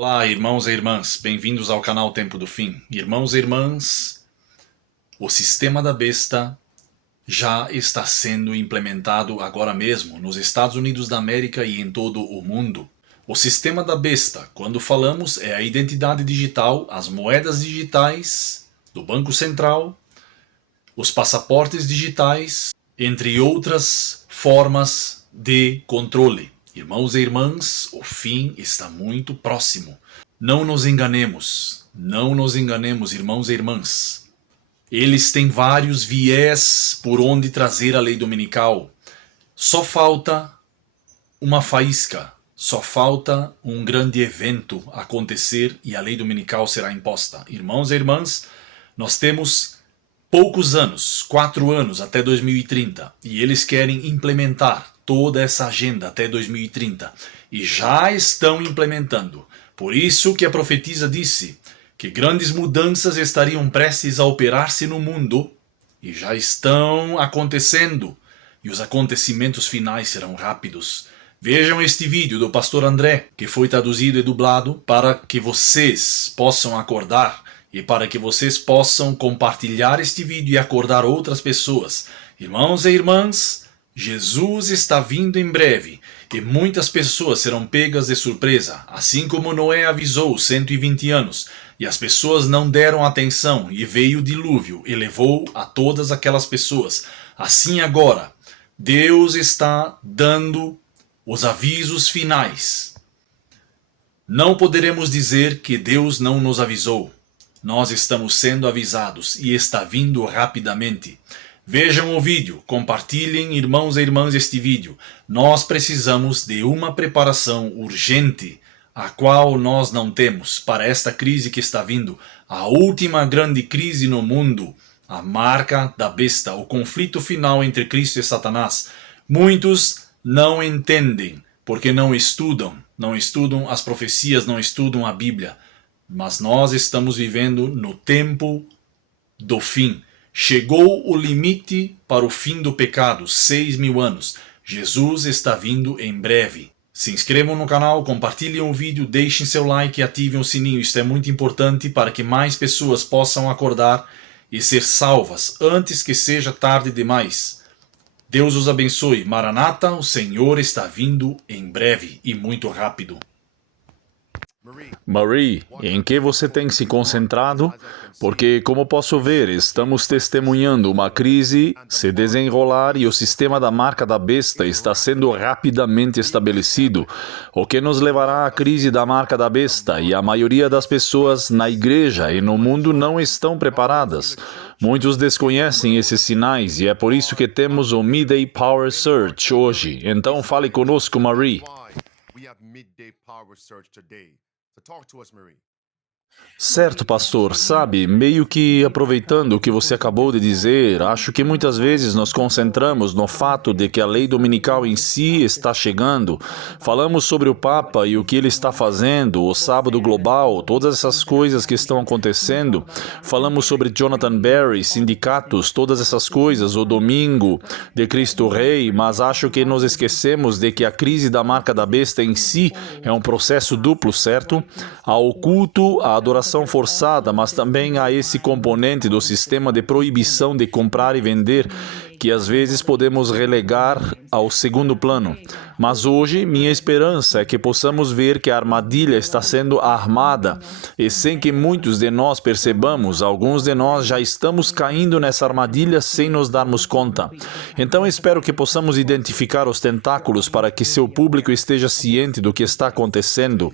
Olá, irmãos e irmãs, bem-vindos ao canal Tempo do Fim. Irmãos e irmãs, o sistema da besta já está sendo implementado agora mesmo nos Estados Unidos da América e em todo o mundo. O sistema da besta, quando falamos, é a identidade digital, as moedas digitais do Banco Central, os passaportes digitais, entre outras formas de controle. Irmãos e irmãs, o fim está muito próximo. Não nos enganemos, irmãos e irmãs. Eles têm vários viés por onde trazer a lei dominical. Só falta uma faísca, só falta um grande evento acontecer e a lei dominical será imposta. Irmãos e irmãs, nós temos poucos anos, 4 anos até 2030, e eles querem implementar toda essa agenda até 2030 e já estão implementando. Por isso que a profetisa disse que grandes mudanças estariam prestes a operar-se no mundo e já estão acontecendo, e os acontecimentos finais serão rápidos. Vejam este vídeo do pastor André, que foi traduzido e dublado para que vocês possam acordar e para que vocês possam compartilhar este vídeo e acordar outras pessoas. Irmãos e irmãs, Jesus está vindo em breve e muitas pessoas serão pegas de surpresa, assim como Noé avisou 120 anos, e as pessoas não deram atenção e veio o dilúvio e levou a todas aquelas pessoas. Assim agora, Deus está dando os avisos finais. Não poderemos dizer que Deus não nos avisou. Nós estamos sendo avisados e está vindo rapidamente. Vejam o vídeo, compartilhem, irmãos e irmãs, este vídeo. Nós precisamos de uma preparação urgente, a qual nós não temos para esta crise que está vindo. A última grande crise no mundo, a marca da besta, o conflito final entre Cristo e Satanás. Muitos não entendem, porque não estudam as profecias, não estudam a Bíblia. Mas nós estamos vivendo no tempo do fim. Chegou o limite para o fim do pecado, 6.000 anos. Jesus está vindo em breve. Se inscrevam no canal, compartilhem o vídeo, deixem seu like e ativem o sininho. Isto é muito importante para que mais pessoas possam acordar e ser salvas antes que seja tarde demais. Deus os abençoe. Maranata, o Senhor está vindo em breve e muito rápido. Marie, em que você tem se concentrado? Porque, como posso ver, estamos testemunhando uma crise se desenrolar e o sistema da marca da besta está sendo rapidamente estabelecido, o que nos levará à crise da marca da besta, e a maioria das pessoas na igreja e no mundo não estão preparadas. Muitos desconhecem esses sinais e é por isso que temos o Midday Power Search hoje. Então fale conosco, Marie. Certo, pastor. Sabe, meio que aproveitando o que você acabou de dizer, acho que muitas vezes nos concentramos no fato de que a lei dominical em si está chegando. Falamos sobre o Papa e o que ele está fazendo, o sábado global, todas essas coisas que estão acontecendo. Falamos sobre Jonathan Berry, sindicatos, todas essas coisas, o domingo de Cristo Rei, mas acho que nos esquecemos de que a crise da marca da besta em si é um processo duplo, certo? Há o culto, a adoração forçada, mas também há esse componente do sistema de proibição de comprar e vender, que às vezes podemos relegar ao segundo plano. Mas hoje, minha esperança é que possamos ver que a armadilha está sendo armada, e sem que muitos de nós percebamos, alguns de nós já estamos caindo nessa armadilha sem nos darmos conta. Então espero que possamos identificar os tentáculos para que seu público esteja ciente do que está acontecendo.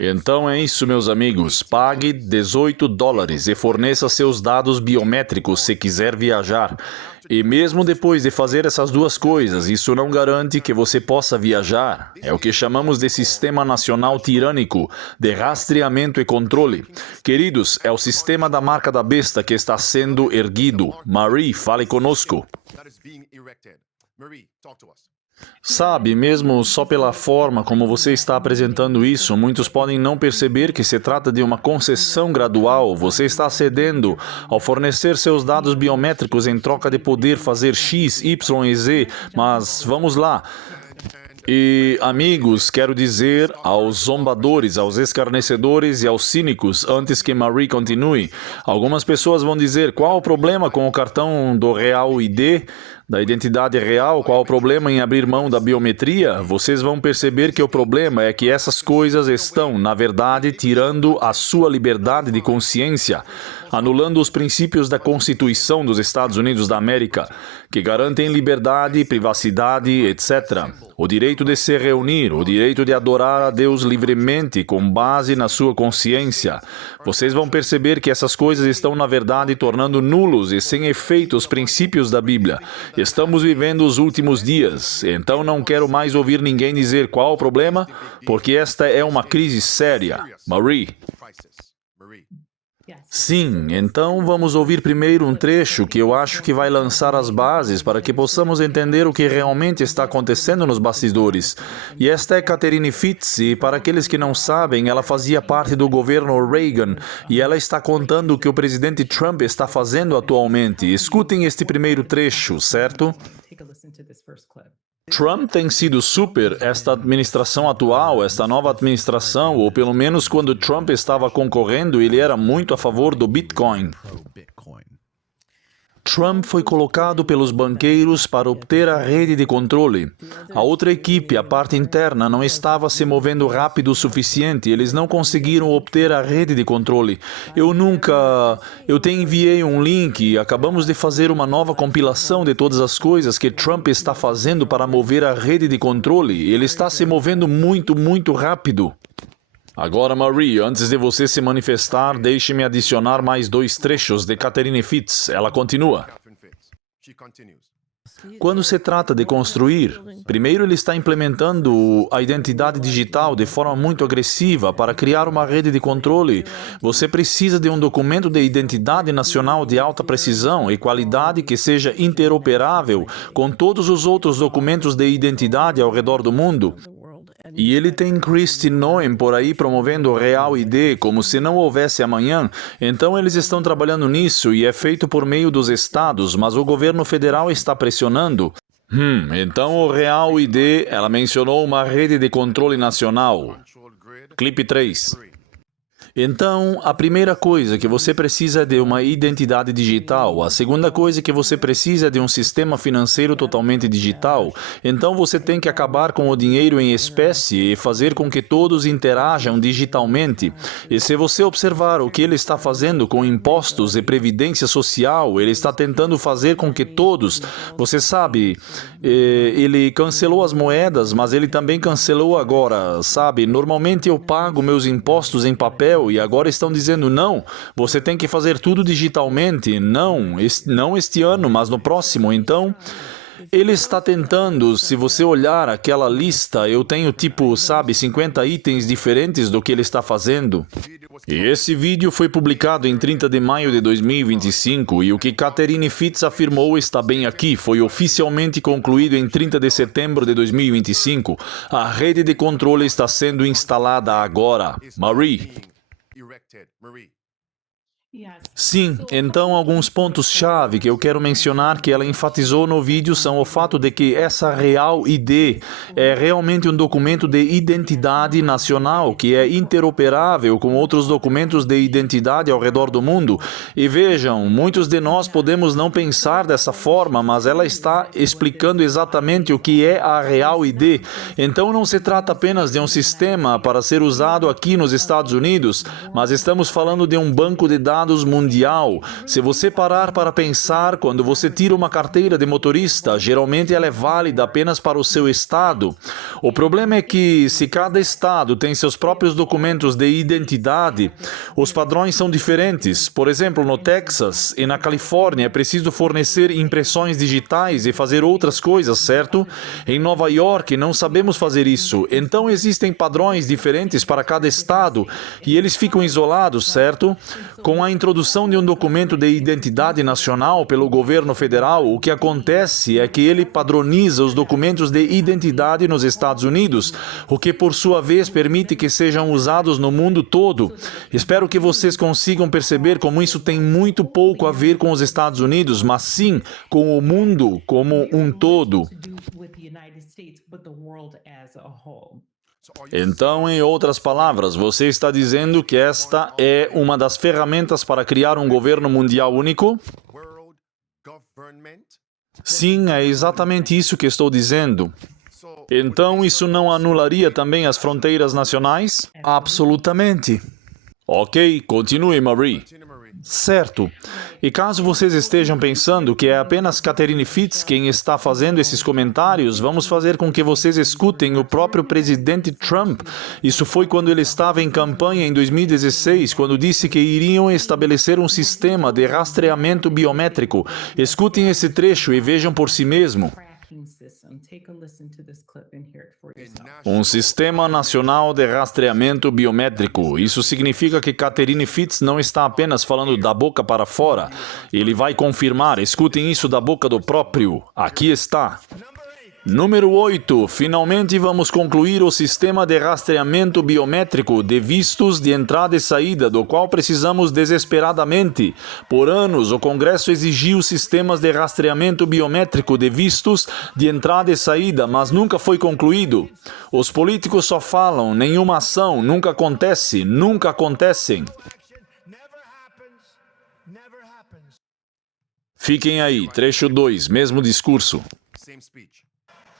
Então é isso, meus amigos. Pague $18 e forneça seus dados biométricos se quiser viajar. E mesmo depois de fazer essas duas coisas, isso não garante que você possa viajar. É o que chamamos de sistema nacional tirânico, de rastreamento e controle. Queridos, é o sistema da marca da besta que está sendo erguido. Marie, fale conosco. Sabe, mesmo só pela forma como você está apresentando isso, muitos podem não perceber que se trata de uma concessão gradual. Você está cedendo ao fornecer seus dados biométricos em troca de poder fazer X, Y e Z. Mas vamos lá. E, amigos, quero dizer aos zombadores, aos escarnecedores e aos cínicos, antes que Marie continue, algumas pessoas vão dizer: qual o problema com o cartão do Real ID, da identidade real? Qual o problema em abrir mão da biometria? Vocês vão perceber que o problema é que essas coisas estão, na verdade, tirando a sua liberdade de consciência, anulando os princípios da Constituição dos Estados Unidos da América, que garantem liberdade, privacidade, etc. O direito de se reunir, o direito de adorar a Deus livremente, com base na sua consciência. Vocês vão perceber que essas coisas estão, na verdade, tornando nulos e sem efeito os princípios da Bíblia. Estamos vivendo os últimos dias, então não quero mais ouvir ninguém dizer qual o problema, porque esta é uma crise séria. Marie. Sim, então vamos ouvir primeiro um trecho que eu acho que vai lançar as bases para que possamos entender o que realmente está acontecendo nos bastidores. E esta é Catherine Fitz, e para aqueles que não sabem, ela fazia parte do governo Reagan, e ela está contando o que o presidente Trump está fazendo atualmente. Escutem este primeiro trecho, certo? Trump tem sido esta administração atual, esta nova administração, ou pelo menos quando Trump estava concorrendo, ele era muito a favor do Bitcoin. Trump foi colocado pelos banqueiros para obter a rede de controle. A outra equipe, a parte interna, não estava se movendo rápido o suficiente. Eles não conseguiram obter a rede de controle. Eu te enviei um link e acabamos de fazer uma nova compilação de todas as coisas que Trump está fazendo para mover a rede de controle. Ele está se movendo muito, muito rápido. Agora, Marie, antes de você se manifestar, deixe-me adicionar mais 2 trechos de Catherine Fitz. Ela continua. Quando se trata de construir, primeiro ele está implementando a identidade digital de forma muito agressiva para criar uma rede de controle. Você precisa de um documento de identidade nacional de alta precisão e qualidade que seja interoperável com todos os outros documentos de identidade ao redor do mundo. E ele tem Kristi Noem por aí promovendo o Real ID como se não houvesse amanhã. Então eles estão trabalhando nisso e é feito por meio dos estados, mas o governo federal está pressionando. Então o Real ID, ela mencionou uma rede de controle nacional. Clipe 3. Então, a primeira coisa que você precisa é de uma identidade digital. A segunda coisa que você precisa é de um sistema financeiro totalmente digital. Então, você tem que acabar com o dinheiro em espécie e fazer com que todos interajam digitalmente. E se você observar o que ele está fazendo com impostos e previdência social, ele está tentando fazer com que todos, você sabe, ele cancelou as moedas, mas ele também cancelou agora, sabe? Normalmente eu pago meus impostos em papel e agora estão dizendo não, você tem que fazer tudo digitalmente. Não este ano, mas no próximo. Então, ele está tentando, se você olhar aquela lista, eu tenho 50 itens diferentes do que ele está fazendo. E esse vídeo foi publicado em 30 de maio de 2025 e o que Catherine Fitz afirmou está bem aqui. Foi oficialmente concluído em 30 de setembro de 2025. A rede de controle está sendo instalada agora. Marie. Sim, então alguns pontos-chave que eu quero mencionar que ela enfatizou no vídeo são o fato de que essa Real ID é realmente um documento de identidade nacional que é interoperável com outros documentos de identidade ao redor do mundo. E vejam, muitos de nós podemos não pensar dessa forma, mas ela está explicando exatamente o que é a Real ID. Então não se trata apenas de um sistema para ser usado aqui nos Estados Unidos, mas estamos falando de um banco de dados mundial. Se você parar para pensar, quando você tira uma carteira de motorista, geralmente ela é válida apenas para o seu estado. O problema é que, se cada estado tem seus próprios documentos de identidade, os padrões são diferentes. Por exemplo, no Texas e na Califórnia é preciso fornecer impressões digitais e fazer outras coisas, certo? Em Nova York não sabemos fazer isso. Então existem padrões diferentes para cada estado e eles ficam isolados, certo? Com a introdução de um documento de identidade nacional pelo governo federal, o que acontece é que ele padroniza os documentos de identidade nos Estados Unidos, o que por sua vez permite que sejam usados no mundo todo. Espero que vocês consigam perceber como isso tem muito pouco a ver com os Estados Unidos, mas sim com o mundo como um todo. Então, em outras palavras, você está dizendo que esta é uma das ferramentas para criar um governo mundial único? Sim, é exatamente isso que estou dizendo. Então, isso não anularia também as fronteiras nacionais? Absolutamente. Ok, continue, Marie. Certo. E caso vocês estejam pensando que é apenas Catherine Fitz quem está fazendo esses comentários, vamos fazer com que vocês escutem o próprio presidente Trump. Isso foi quando ele estava em campanha em 2016, quando disse que iriam estabelecer um sistema de rastreamento biométrico. Escutem esse trecho e vejam por si mesmo. Um sistema nacional de rastreamento biométrico. Isso significa que Catherine Fitz não está apenas falando da boca para fora. Ele vai confirmar. Escutem isso da boca do próprio. Aqui está. Número 8. Finalmente vamos concluir o sistema de rastreamento biométrico de vistos de entrada e saída, do qual precisamos desesperadamente. Por anos, o Congresso exigiu sistemas de rastreamento biométrico de vistos de entrada e saída, mas nunca foi concluído. Os políticos só falam, nenhuma ação, nunca acontece, nunca acontecem. Fiquem aí, trecho 2, mesmo discurso.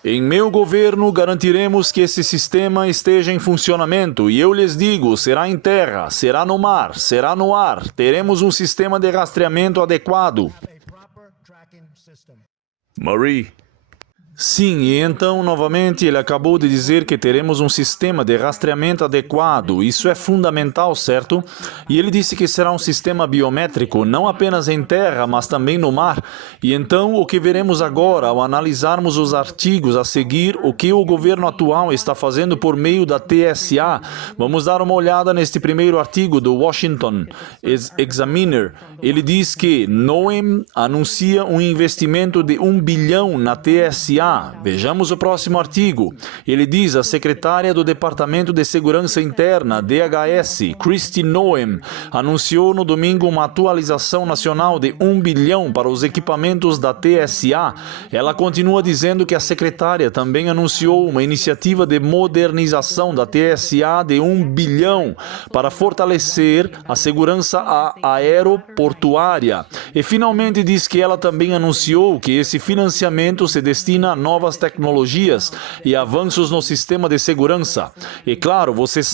Em meu governo, garantiremos que esse sistema esteja em funcionamento, e eu lhes digo, será em terra, será no mar, será no ar. Teremos um sistema de rastreamento adequado. Marie. Sim, e então, novamente, ele acabou de dizer que teremos um sistema de rastreamento adequado. Isso é fundamental, certo? E ele disse que será um sistema biométrico, não apenas em terra, mas também no mar. E então, o que veremos agora, ao analisarmos os artigos a seguir, o que o governo atual está fazendo por meio da TSA, vamos dar uma olhada neste primeiro artigo do Washington Examiner. Ele diz que Noem anuncia um investimento de 1 bilhão na TSA. Vejamos o próximo artigo. Ele diz: a secretária do Departamento de Segurança Interna, DHS, Kristi Noem, anunciou no domingo uma atualização nacional de 1 bilhão para os equipamentos da TSA. Ela continua dizendo que a secretária também anunciou uma iniciativa de modernização da TSA de 1 bilhão para fortalecer a segurança aeroportuária. E finalmente diz que ela também anunciou que esse financiamento se destina a novas tecnologias e avanços no sistema de segurança. E claro, vocês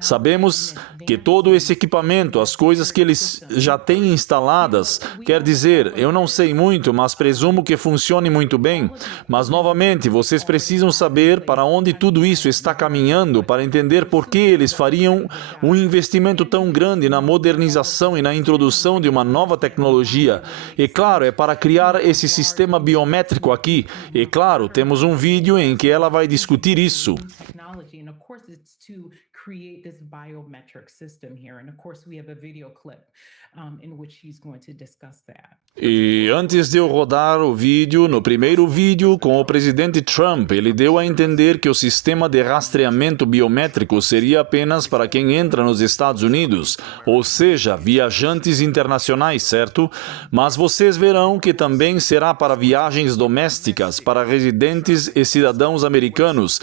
sabemos que todo esse equipamento, as coisas que eles já têm instaladas, quer dizer, eu não sei muito, mas presumo que funcione muito bem. Mas novamente, vocês precisam saber para onde tudo isso está caminhando para entender por que eles fariam um investimento tão grande na modernização e na introdução de uma nova tecnologia. E claro, é para criar esse sistema biométrico aqui. E claro, temos um vídeo em que ela vai discutir isso. Create this biometric system here, and of course we have a video clip in which he's going to discuss that. E antes de eu rodar o vídeo, no primeiro vídeo com o presidente Trump, ele deu a entender que o sistema de rastreamento biométrico seria apenas para quem entra nos Estados Unidos, ou seja, viajantes internacionais, certo? Mas vocês verão que também será para viagens domésticas, para residentes e cidadãos americanos.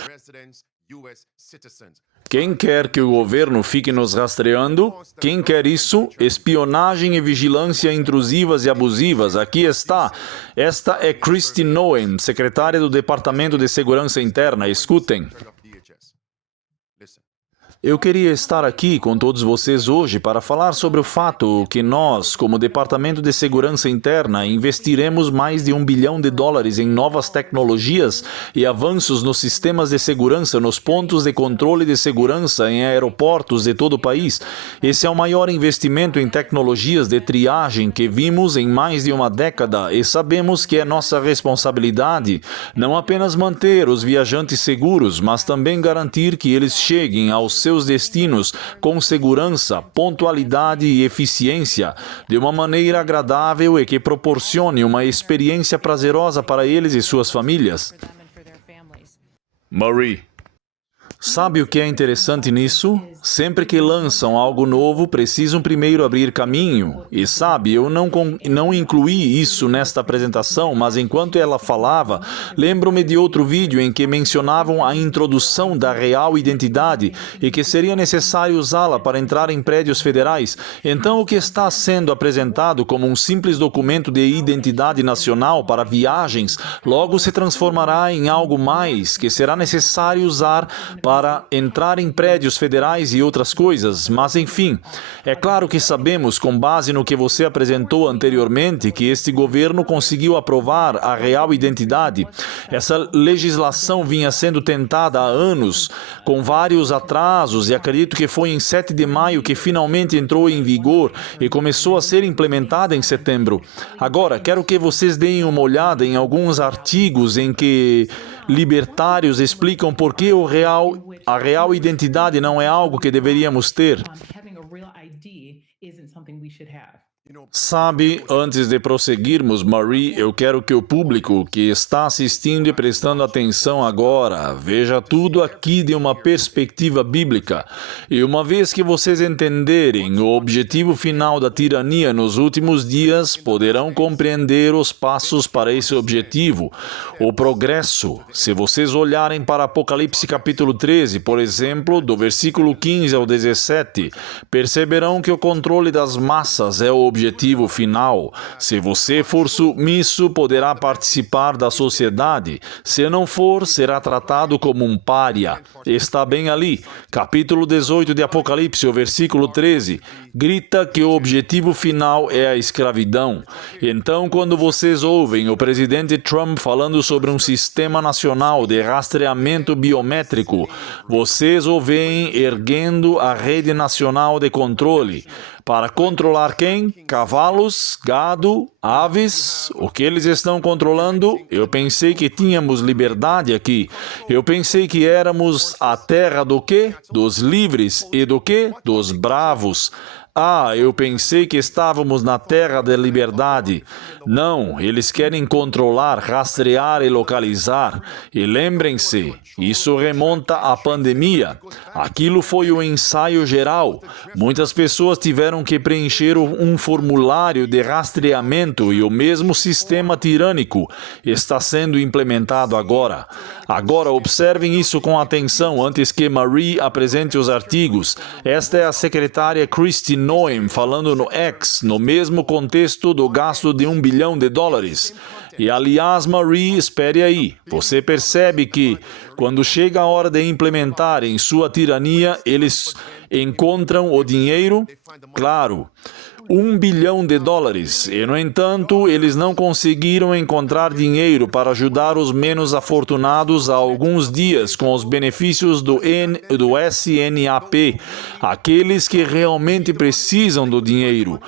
Quem quer que o governo fique nos rastreando? Quem quer isso? Espionagem e vigilância intrusivas e abusivas. Aqui está. Esta é Kristi Noem, secretária do Departamento de Segurança Interna. Escutem. Eu queria estar aqui com todos vocês hoje para falar sobre o fato que nós, como Departamento de Segurança Interna, investiremos mais de $1 bilhão em novas tecnologias e avanços nos sistemas de segurança nos pontos de controle de segurança em aeroportos de todo o país. Esse é o maior investimento em tecnologias de triagem que vimos em mais de uma década e sabemos que é nossa responsabilidade não apenas manter os viajantes seguros, mas também garantir que eles cheguem aos seus seus destinos com segurança, pontualidade e eficiência, de uma maneira agradável e que proporcione uma experiência prazerosa para eles e suas famílias. Marie. Sabe o que é interessante nisso? Sempre que lançam algo novo, precisam primeiro abrir caminho. E sabe, eu não incluí isso nesta apresentação, mas enquanto ela falava, lembro-me de outro vídeo em que mencionavam a introdução da real identidade e que seria necessário usá-la para entrar em prédios federais. Então, o que está sendo apresentado como um simples documento de identidade nacional para viagens, logo se transformará em algo mais que será necessário usar para entrar em prédios federais e outras coisas, mas enfim, é claro que sabemos, com base no que você apresentou anteriormente, que este governo conseguiu aprovar a real identidade. Essa legislação vinha sendo tentada há anos, com vários atrasos, e acredito que foi em 7 de maio que finalmente entrou em vigor e começou a ser implementada em setembro. Agora, quero que vocês deem uma olhada em alguns artigos em que libertários explicam por que a real identidade não é algo que deveríamos ter. Sabe, antes de prosseguirmos, Marie, eu quero que o público que está assistindo e prestando atenção agora veja tudo aqui de uma perspectiva bíblica. E uma vez que vocês entenderem o objetivo final da tirania nos últimos dias, poderão compreender os passos para esse objetivo, o progresso. Se vocês olharem para Apocalipse capítulo 13, por exemplo, do versículo 15 ao 17, perceberão que o controle das massas é o objetivo final. Se você for submisso, poderá participar da sociedade. Se não for, será tratado como um pária. Está bem ali. Capítulo 18 de Apocalipse, o versículo 13, grita que o objetivo final é a escravidão. Então, quando vocês ouvem o presidente Trump falando sobre um sistema nacional de rastreamento biométrico, vocês o veem erguendo a rede nacional de controle. Para controlar quem? Cavalos, gado, aves? O que eles estão controlando? Eu pensei que tínhamos liberdade aqui. Eu pensei que éramos a terra do quê? Dos livres. E do quê? Dos bravos. Eu pensei que estávamos na terra da liberdade. Não, eles querem controlar, rastrear e localizar. E lembrem-se, isso remonta à pandemia. Aquilo foi o ensaio geral. Muitas pessoas tiveram que preencher um formulário de rastreamento e o mesmo sistema tirânico está sendo implementado agora. Agora, observem isso com atenção antes que Marie apresente os artigos. Esta é a secretária Kristi Noem falando no X, no mesmo contexto do gasto de $1 bilhão. E aliás, Marie, espere aí. Você percebe que, quando chega a hora de implementar em sua tirania, eles encontram o dinheiro? Claro. $1 bilhão. E, no entanto, eles não conseguiram encontrar dinheiro para ajudar os menos afortunados há alguns dias com os benefícios do SNAP, aqueles que realmente precisam do dinheiro.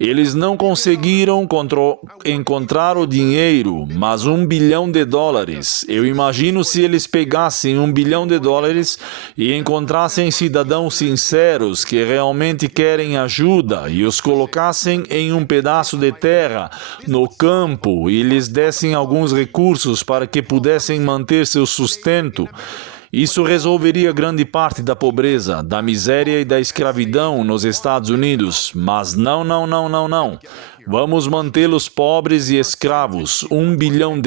Eles não conseguiram encontrar o dinheiro, mas $1 bilhão. Eu imagino se eles pegassem $1 bilhão e encontrassem cidadãos sinceros que realmente querem ajuda e os colocassem em um pedaço de terra, no campo, e lhes dessem alguns recursos para que pudessem manter seu sustento. Isso resolveria grande parte da pobreza, da miséria e da escravidão nos Estados Unidos. Mas não. Vamos mantê-los pobres e escravos. $1 bilhão.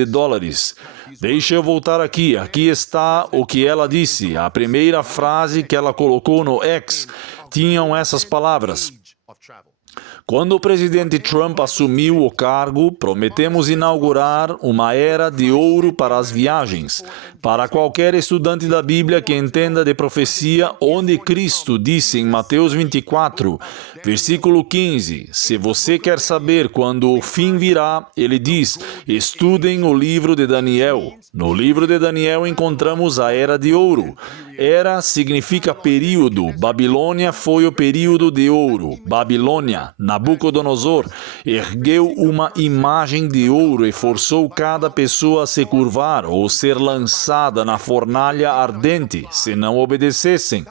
Deixa eu voltar aqui. Aqui está o que ela disse. A primeira frase que ela colocou no X tinham essas palavras. Quando o presidente Trump assumiu o cargo, prometemos inaugurar uma era de ouro para as viagens. Para qualquer estudante da Bíblia que entenda de profecia, onde Cristo disse em Mateus 24, versículo 15, se você quer saber quando o fim virá, ele diz, estudem o livro de Daniel. No livro de Daniel encontramos a Era de Ouro. Era significa período. Babilônia foi o período de ouro. Babilônia, Nabucodonosor, ergueu uma imagem de ouro e forçou cada pessoa a se curvar ou ser lançada na fornalha ardente, se não obedecessem.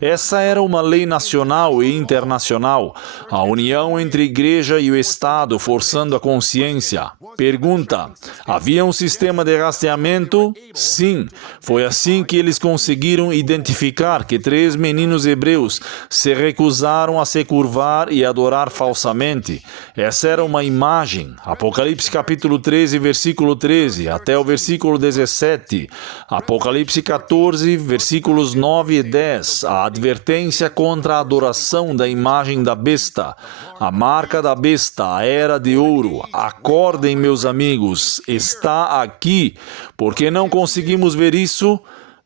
Essa era uma lei nacional e internacional, a união entre a igreja e o Estado forçando a consciência. Pergunta: havia um sistema de rastreamento? Sim. Foi assim que eles conseguiram identificar que 3 meninos hebreus se recusaram a se curvar e adorar falsamente. Essa era uma imagem. Apocalipse capítulo 13, versículo 13, até o versículo 17. Apocalipse 14, versículos 9 e 10. A advertência contra a adoração da imagem da besta. A marca da besta, a era de ouro. Acordem, meus amigos, está aqui. Porque não conseguimos ver isso?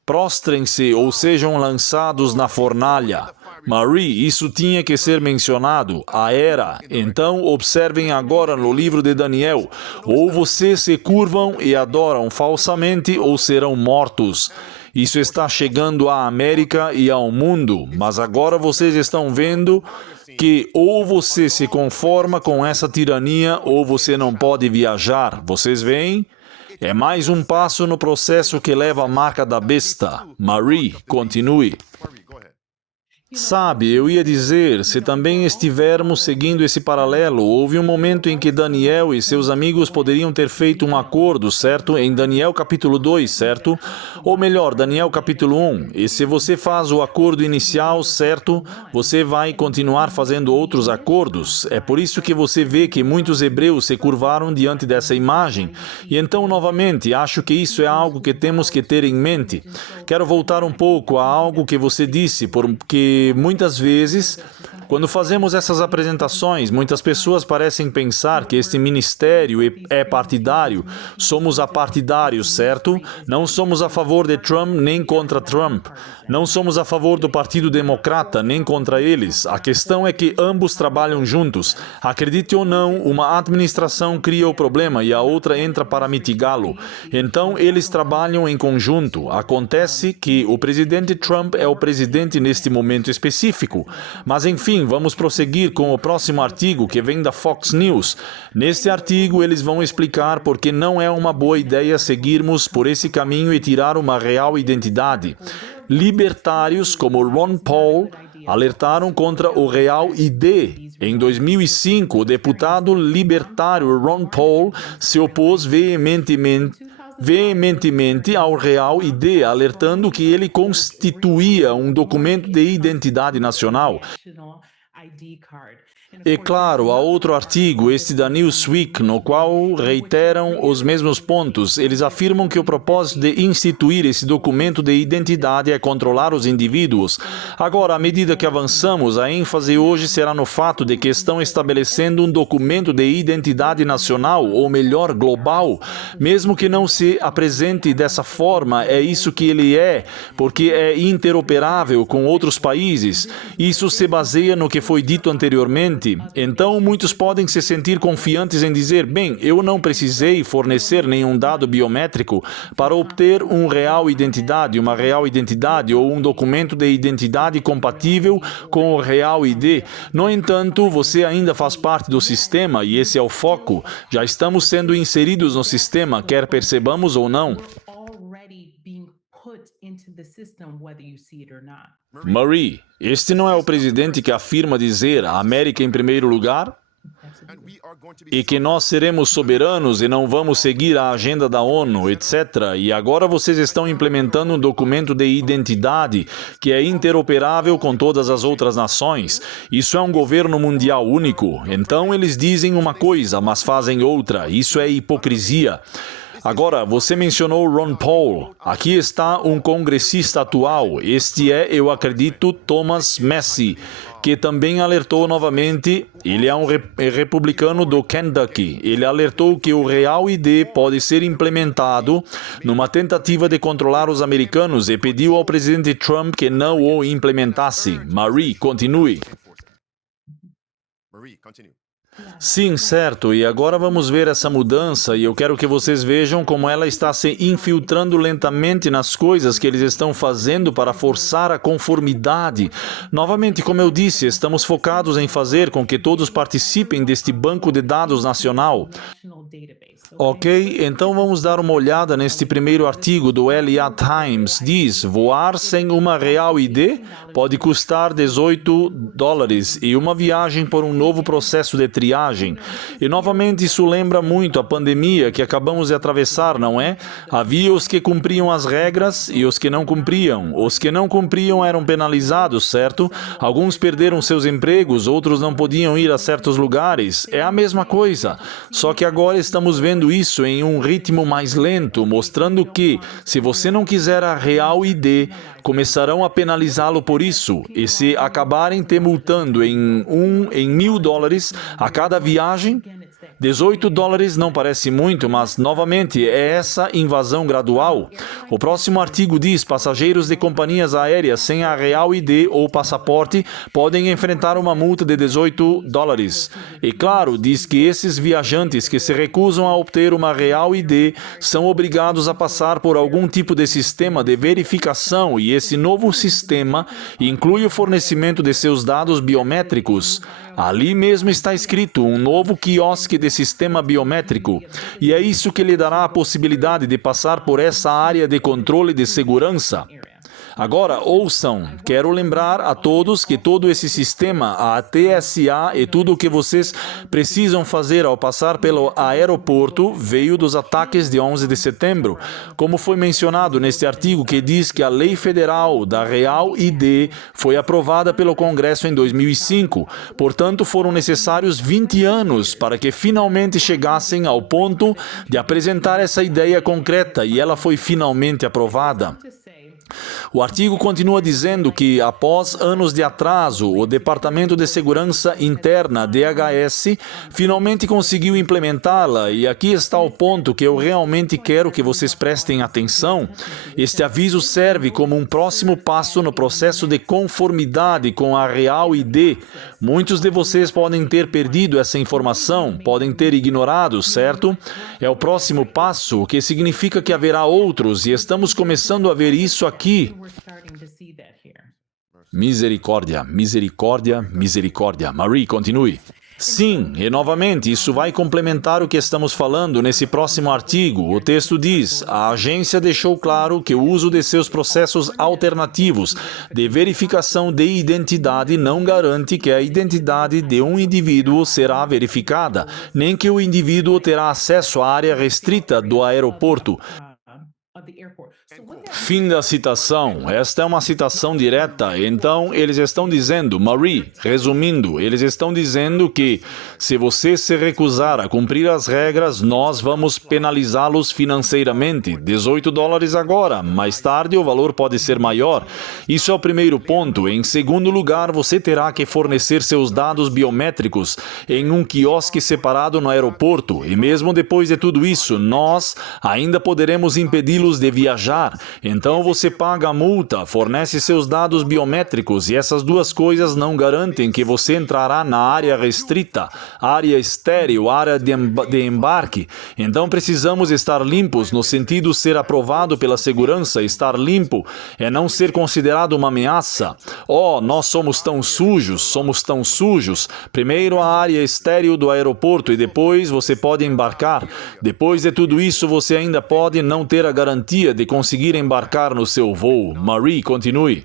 Prostrem-se ou sejam lançados na fornalha. Marie, isso tinha que ser mencionado, a era. Então, observem agora no livro de Daniel. Ou vocês se curvam e adoram falsamente, ou serão mortos. Isso está chegando à América e ao mundo, mas agora vocês estão vendo que ou você se conforma com essa tirania ou você não pode viajar. Vocês veem? É mais um passo no processo que leva à marca da besta. Marie, continue. Sabe, eu ia dizer, se também estivermos seguindo esse paralelo, houve um momento em que Daniel e seus amigos poderiam ter feito um acordo, certo? Em Daniel capítulo 2, certo? Ou melhor, Daniel capítulo 1. E se você faz o acordo inicial, certo? Você vai continuar fazendo outros acordos. É por isso que você vê que muitos hebreus se curvaram diante dessa imagem. E então, novamente, acho que isso é algo que temos que ter em mente. Quero voltar um pouco a algo que você disse, porque muitas vezes, quando fazemos essas apresentações, muitas pessoas parecem pensar que este ministério é partidário. Somos apartidários, certo? Não somos a favor de Trump nem contra Trump. Não somos a favor do Partido Democrata nem contra eles. A questão é que ambos trabalham juntos. Acredite ou não, uma administração cria o problema e a outra entra para mitigá-lo. Então, eles trabalham em conjunto. Acontece que o presidente Trump é o presidente neste momento específico. Mas, enfim, vamos prosseguir com o próximo artigo que vem da Fox News. Neste artigo, eles vão explicar por que não é uma boa ideia seguirmos por esse caminho e tirar uma real identidade. Libertários como Ron Paul alertaram contra o Real ID. Em 2005, o deputado libertário Ron Paul se opôs veementemente ao Real ID, alertando que ele constituía um documento de identidade nacional. E claro, há outro artigo, este da Newsweek, no qual reiteram os mesmos pontos. Eles afirmam que o propósito de instituir esse documento de identidade é controlar os indivíduos. Agora, à medida que avançamos, a ênfase hoje será no fato de que estão estabelecendo um documento de identidade nacional, ou melhor, global. Mesmo que não se apresente dessa forma, é isso que ele é, porque é interoperável com outros países. Isso se baseia no que foi dito anteriormente. Então, muitos podem se sentir confiantes em dizer, bem, eu não precisei fornecer nenhum dado biométrico para obter uma real identidade ou um documento de identidade compatível com o Real ID. No entanto, você ainda faz parte do sistema e esse é o foco. Já estamos sendo inseridos no sistema, quer percebamos ou não. Marie, este não é o presidente que afirma dizer a América em primeiro lugar? E que nós seremos soberanos e não vamos seguir a agenda da ONU, etc. E agora vocês estão implementando um documento de identidade que é interoperável com todas as outras nações. Isso é um governo mundial único. Então eles dizem uma coisa, mas fazem outra. Isso é hipocrisia. Agora, você mencionou Ron Paul. Aqui está um congressista atual. Este é, eu acredito, Thomas Massie, que também alertou novamente. Ele é um republicano do Kentucky. Ele alertou que o Real ID pode ser implementado numa tentativa de controlar os americanos e pediu ao presidente Trump que não o implementasse. Marie, continue. Sim, certo. E agora vamos ver essa mudança e eu quero que vocês vejam como ela está se infiltrando lentamente nas coisas que eles estão fazendo para forçar a conformidade. Novamente, como eu disse, estamos focados em fazer com que todos participem deste banco de dados nacional. Ok, então vamos dar uma olhada neste primeiro artigo do LA Times. Diz: voar sem uma Real ID pode custar $18 e uma viagem por um novo processo de triagem. E novamente isso lembra muito a pandemia que acabamos de atravessar, não é? Havia os que cumpriam as regras e os que não cumpriam. Os que não cumpriam eram penalizados, certo? Alguns perderam seus empregos, outros não podiam ir a certos lugares. É a mesma coisa. Só que agora estamos vendo isso em um ritmo mais lento, mostrando que, se você não quiser a Real ID, começarão a penalizá-lo por isso. E se acabarem te multando em $1.000 a cada viagem, $18 não parece muito, mas, novamente, é essa invasão gradual. O próximo artigo diz: passageiros de companhias aéreas sem a Real ID ou passaporte podem enfrentar uma multa de $18. E, claro, diz que esses viajantes que se recusam a obter uma Real ID são obrigados a passar por algum tipo de sistema de verificação, e esse novo sistema inclui o fornecimento de seus dados biométricos. Ali mesmo está escrito um novo quiosque de sistema biométrico, e é isso que lhe dará a possibilidade de passar por essa área de controle de segurança. Agora, ouçam, quero lembrar a todos que todo esse sistema, a TSA e tudo o que vocês precisam fazer ao passar pelo aeroporto veio dos ataques de 11 de setembro. Como foi mencionado neste artigo que diz que a lei federal da Real ID foi aprovada pelo Congresso em 2005. Portanto, foram necessários 20 anos para que finalmente chegassem ao ponto de apresentar essa ideia concreta, e ela foi finalmente aprovada. O artigo continua dizendo que, após anos de atraso, o Departamento de Segurança Interna, DHS, finalmente conseguiu implementá-la, e aqui está o ponto que eu realmente quero que vocês prestem atenção. Este aviso serve como um próximo passo no processo de conformidade com a Real ID. Muitos de vocês podem ter perdido essa informação, podem ter ignorado, certo? É o próximo passo, o que significa que haverá outros, e estamos começando a ver isso aqui. Misericórdia, misericórdia, misericórdia. Marie, continue. Sim, e novamente, isso vai complementar o que estamos falando nesse próximo artigo. O texto diz: a agência deixou claro que o uso de seus processos alternativos de verificação de identidade não garante que a identidade de um indivíduo será verificada, nem que o indivíduo terá acesso à área restrita do aeroporto. Fim da citação. Esta é uma citação direta. Então, eles estão dizendo, Marie, resumindo, eles estão dizendo que se você se recusar a cumprir as regras, nós vamos penalizá-los financeiramente. $18 agora. Mais tarde, o valor pode ser maior. Isso é o primeiro ponto. Em segundo lugar, você terá que fornecer seus dados biométricos em um quiosque separado no aeroporto. E mesmo depois de tudo isso, nós ainda poderemos impedi-los de viajar. Então você paga a multa, fornece seus dados biométricos, e essas duas coisas não garantem que você entrará na área restrita, área estéril, área de embarque. Então precisamos estar limpos, no sentido de ser aprovado pela segurança. Estar limpo é não ser considerado uma ameaça. Oh, nós somos tão sujos. Primeiro a área estéril do aeroporto e depois você pode embarcar. Depois de tudo isso, você ainda pode não ter a garantia de conseguir embarcar no seu voo. Marie, continue.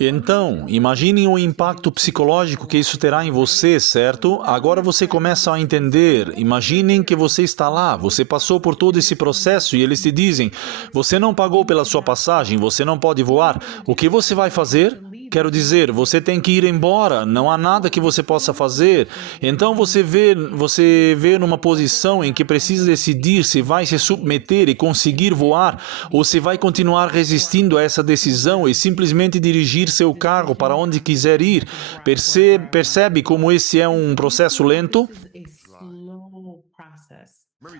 Então, imaginem o impacto psicológico que isso terá em você, certo? Agora você começa a entender. Imaginem que você está lá, você passou por todo esse processo e eles te dizem: você não pagou pela sua passagem, você não pode voar. O que você vai fazer? Quero dizer, você tem que ir embora, não há nada que você possa fazer. Então você vê numa posição em que precisa decidir se vai se submeter e conseguir voar, ou se vai continuar resistindo a essa decisão e simplesmente dirigir seu carro para onde quiser ir. Percebe como esse é um processo lento?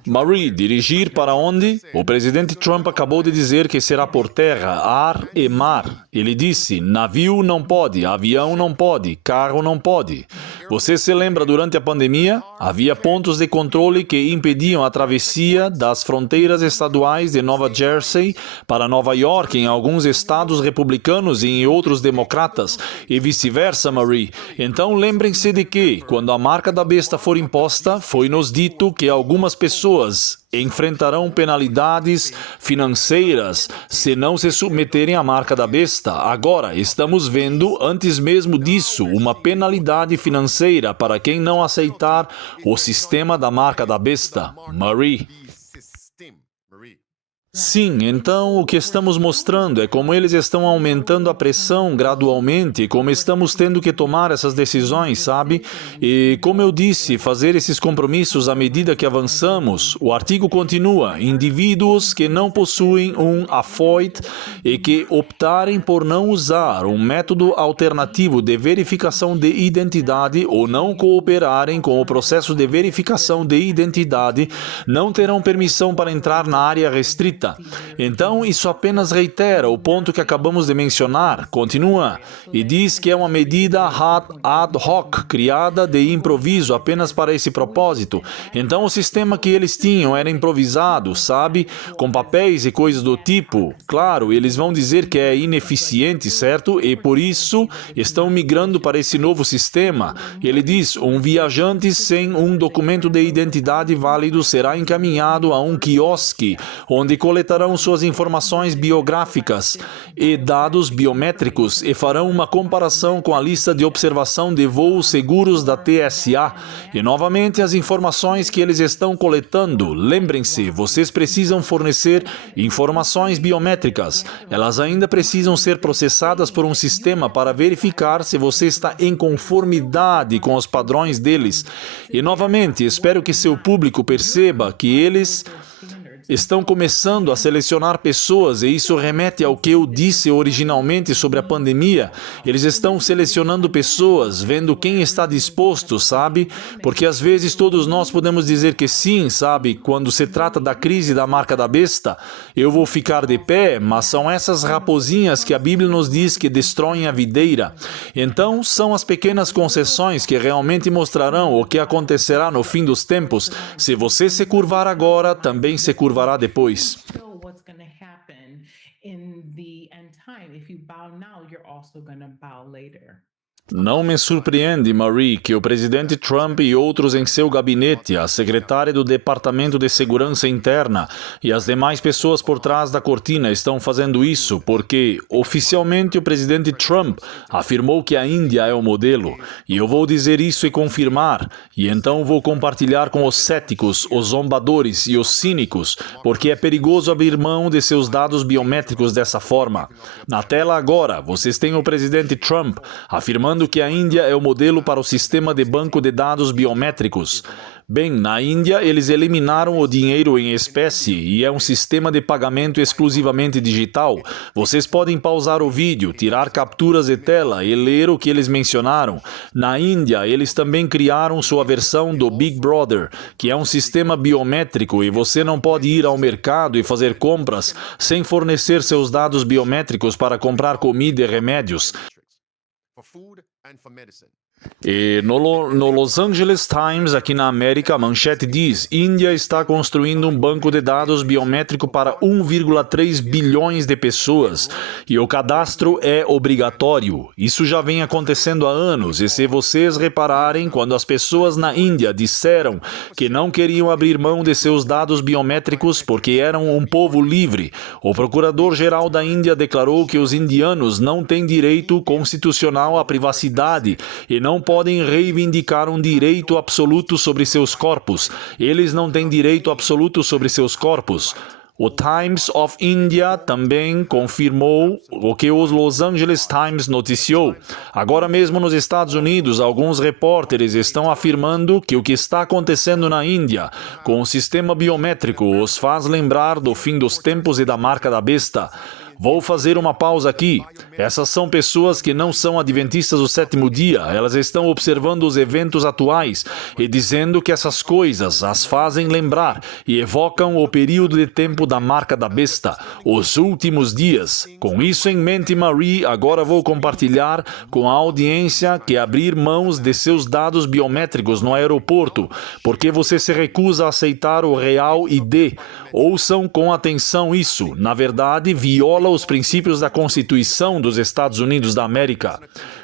Marie, dirigir para onde? O presidente Trump acabou de dizer que será por terra, ar e mar. Ele disse, navio não pode, avião não pode, carro não pode. Você se lembra durante a pandemia? Havia pontos de controle que impediam a travessia das fronteiras estaduais de Nova Jersey para Nova York em alguns estados republicanos e em outros democratas, e vice-versa, Marie. Então lembrem-se de que, quando a marca da besta for imposta, foi-nos dito que algumas pessoas enfrentarão penalidades financeiras se não se submeterem à marca da besta. Agora, estamos vendo, antes mesmo disso, uma penalidade financeira para quem não aceitar o sistema da marca da besta. Marie. Sim, então o que estamos mostrando é como eles estão aumentando a pressão gradualmente e como estamos tendo que tomar essas decisões, sabe? E como eu disse, fazer esses compromissos à medida que avançamos. O artigo continua, indivíduos que não possuem um AFOID e que optarem por não usar um método alternativo de verificação de identidade ou não cooperarem com o processo de verificação de identidade não terão permissão para entrar na área restrita. Então, isso apenas reitera o ponto que acabamos de mencionar. Continua e diz que é uma medida ad hoc, criada de improviso apenas para esse propósito. Então, o sistema que eles tinham era improvisado, sabe? Com papéis e coisas do tipo. Claro, eles vão dizer que é ineficiente, certo? E por isso estão migrando para esse novo sistema. Ele diz, um viajante sem um documento de identidade válido será encaminhado a um quiosque, onde coletarão suas informações biográficas e dados biométricos e farão uma comparação com a lista de observação de voos seguros da TSA. E novamente as informações que eles estão coletando. Lembrem-se, vocês precisam fornecer informações biométricas. Elas ainda precisam ser processadas por um sistema para verificar se você está em conformidade com os padrões deles. E novamente, espero que seu público perceba que eles estão começando a selecionar pessoas e isso remete ao que eu disse originalmente sobre a pandemia. Eles estão selecionando pessoas, vendo quem está disposto, sabe? Porque às vezes todos nós podemos dizer que sim, sabe? Quando se trata da crise da marca da besta, eu vou ficar de pé, mas são essas raposinhas que a Bíblia nos diz que destroem a videira. Então, são as pequenas concessões que realmente mostrarão o que acontecerá no fim dos tempos. Se você se curvar agora, também se curvará depois. What's going to happen in the end time? If you bow now, you're also going to bow later. Não me surpreende, Marie, que o presidente Trump e outros em seu gabinete, a secretária do Departamento de Segurança Interna e as demais pessoas por trás da cortina estão fazendo isso, porque, oficialmente, o presidente Trump afirmou que a Índia é o modelo. E eu vou dizer isso e confirmar, e então vou compartilhar com os céticos, os zombadores e os cínicos, porque é perigoso abrir mão de seus dados biométricos dessa forma. Na tela agora, vocês têm o presidente Trump afirmando que a Índia é o modelo para o sistema de banco de dados biométricos. Bem, na Índia, eles eliminaram o dinheiro em espécie e é um sistema de pagamento exclusivamente digital. Vocês podem pausar o vídeo, tirar capturas de tela e ler o que eles mencionaram. Na Índia, eles também criaram sua versão do Big Brother, que é um sistema biométrico e você não pode ir ao mercado e fazer compras sem fornecer seus dados biométricos para comprar comida e remédios. E no Los Angeles Times, aqui na América, a manchete diz: Índia está construindo um banco de dados biométrico para 1,3 bilhões de pessoas e o cadastro é obrigatório. Isso já vem acontecendo há anos e se vocês repararem, quando as pessoas na Índia disseram que não queriam abrir mão de seus dados biométricos porque eram um povo livre, o procurador-geral da Índia declarou que os indianos não têm direito constitucional à privacidade e não podem reivindicar um direito absoluto sobre seus corpos. Eles não têm direito absoluto sobre seus corpos. O Times of India também confirmou o que o Los Angeles Times noticiou. Agora mesmo nos Estados Unidos, alguns repórteres estão afirmando que o que está acontecendo na Índia com o sistema biométrico os faz lembrar do fim dos tempos e da marca da besta. Vou fazer uma pausa aqui. Essas são pessoas que não são adventistas do sétimo dia. Elas estão observando os eventos atuais e dizendo que essas coisas as fazem lembrar e evocam o período de tempo da marca da besta, os últimos dias. Com isso em mente, Marie, agora vou compartilhar com a audiência que abrir mãos de seus dados biométricos no aeroporto, porque você se recusa a aceitar o real ID. Ouçam com atenção isso. Na verdade, viola os princípios da Constituição dos Estados Unidos da América.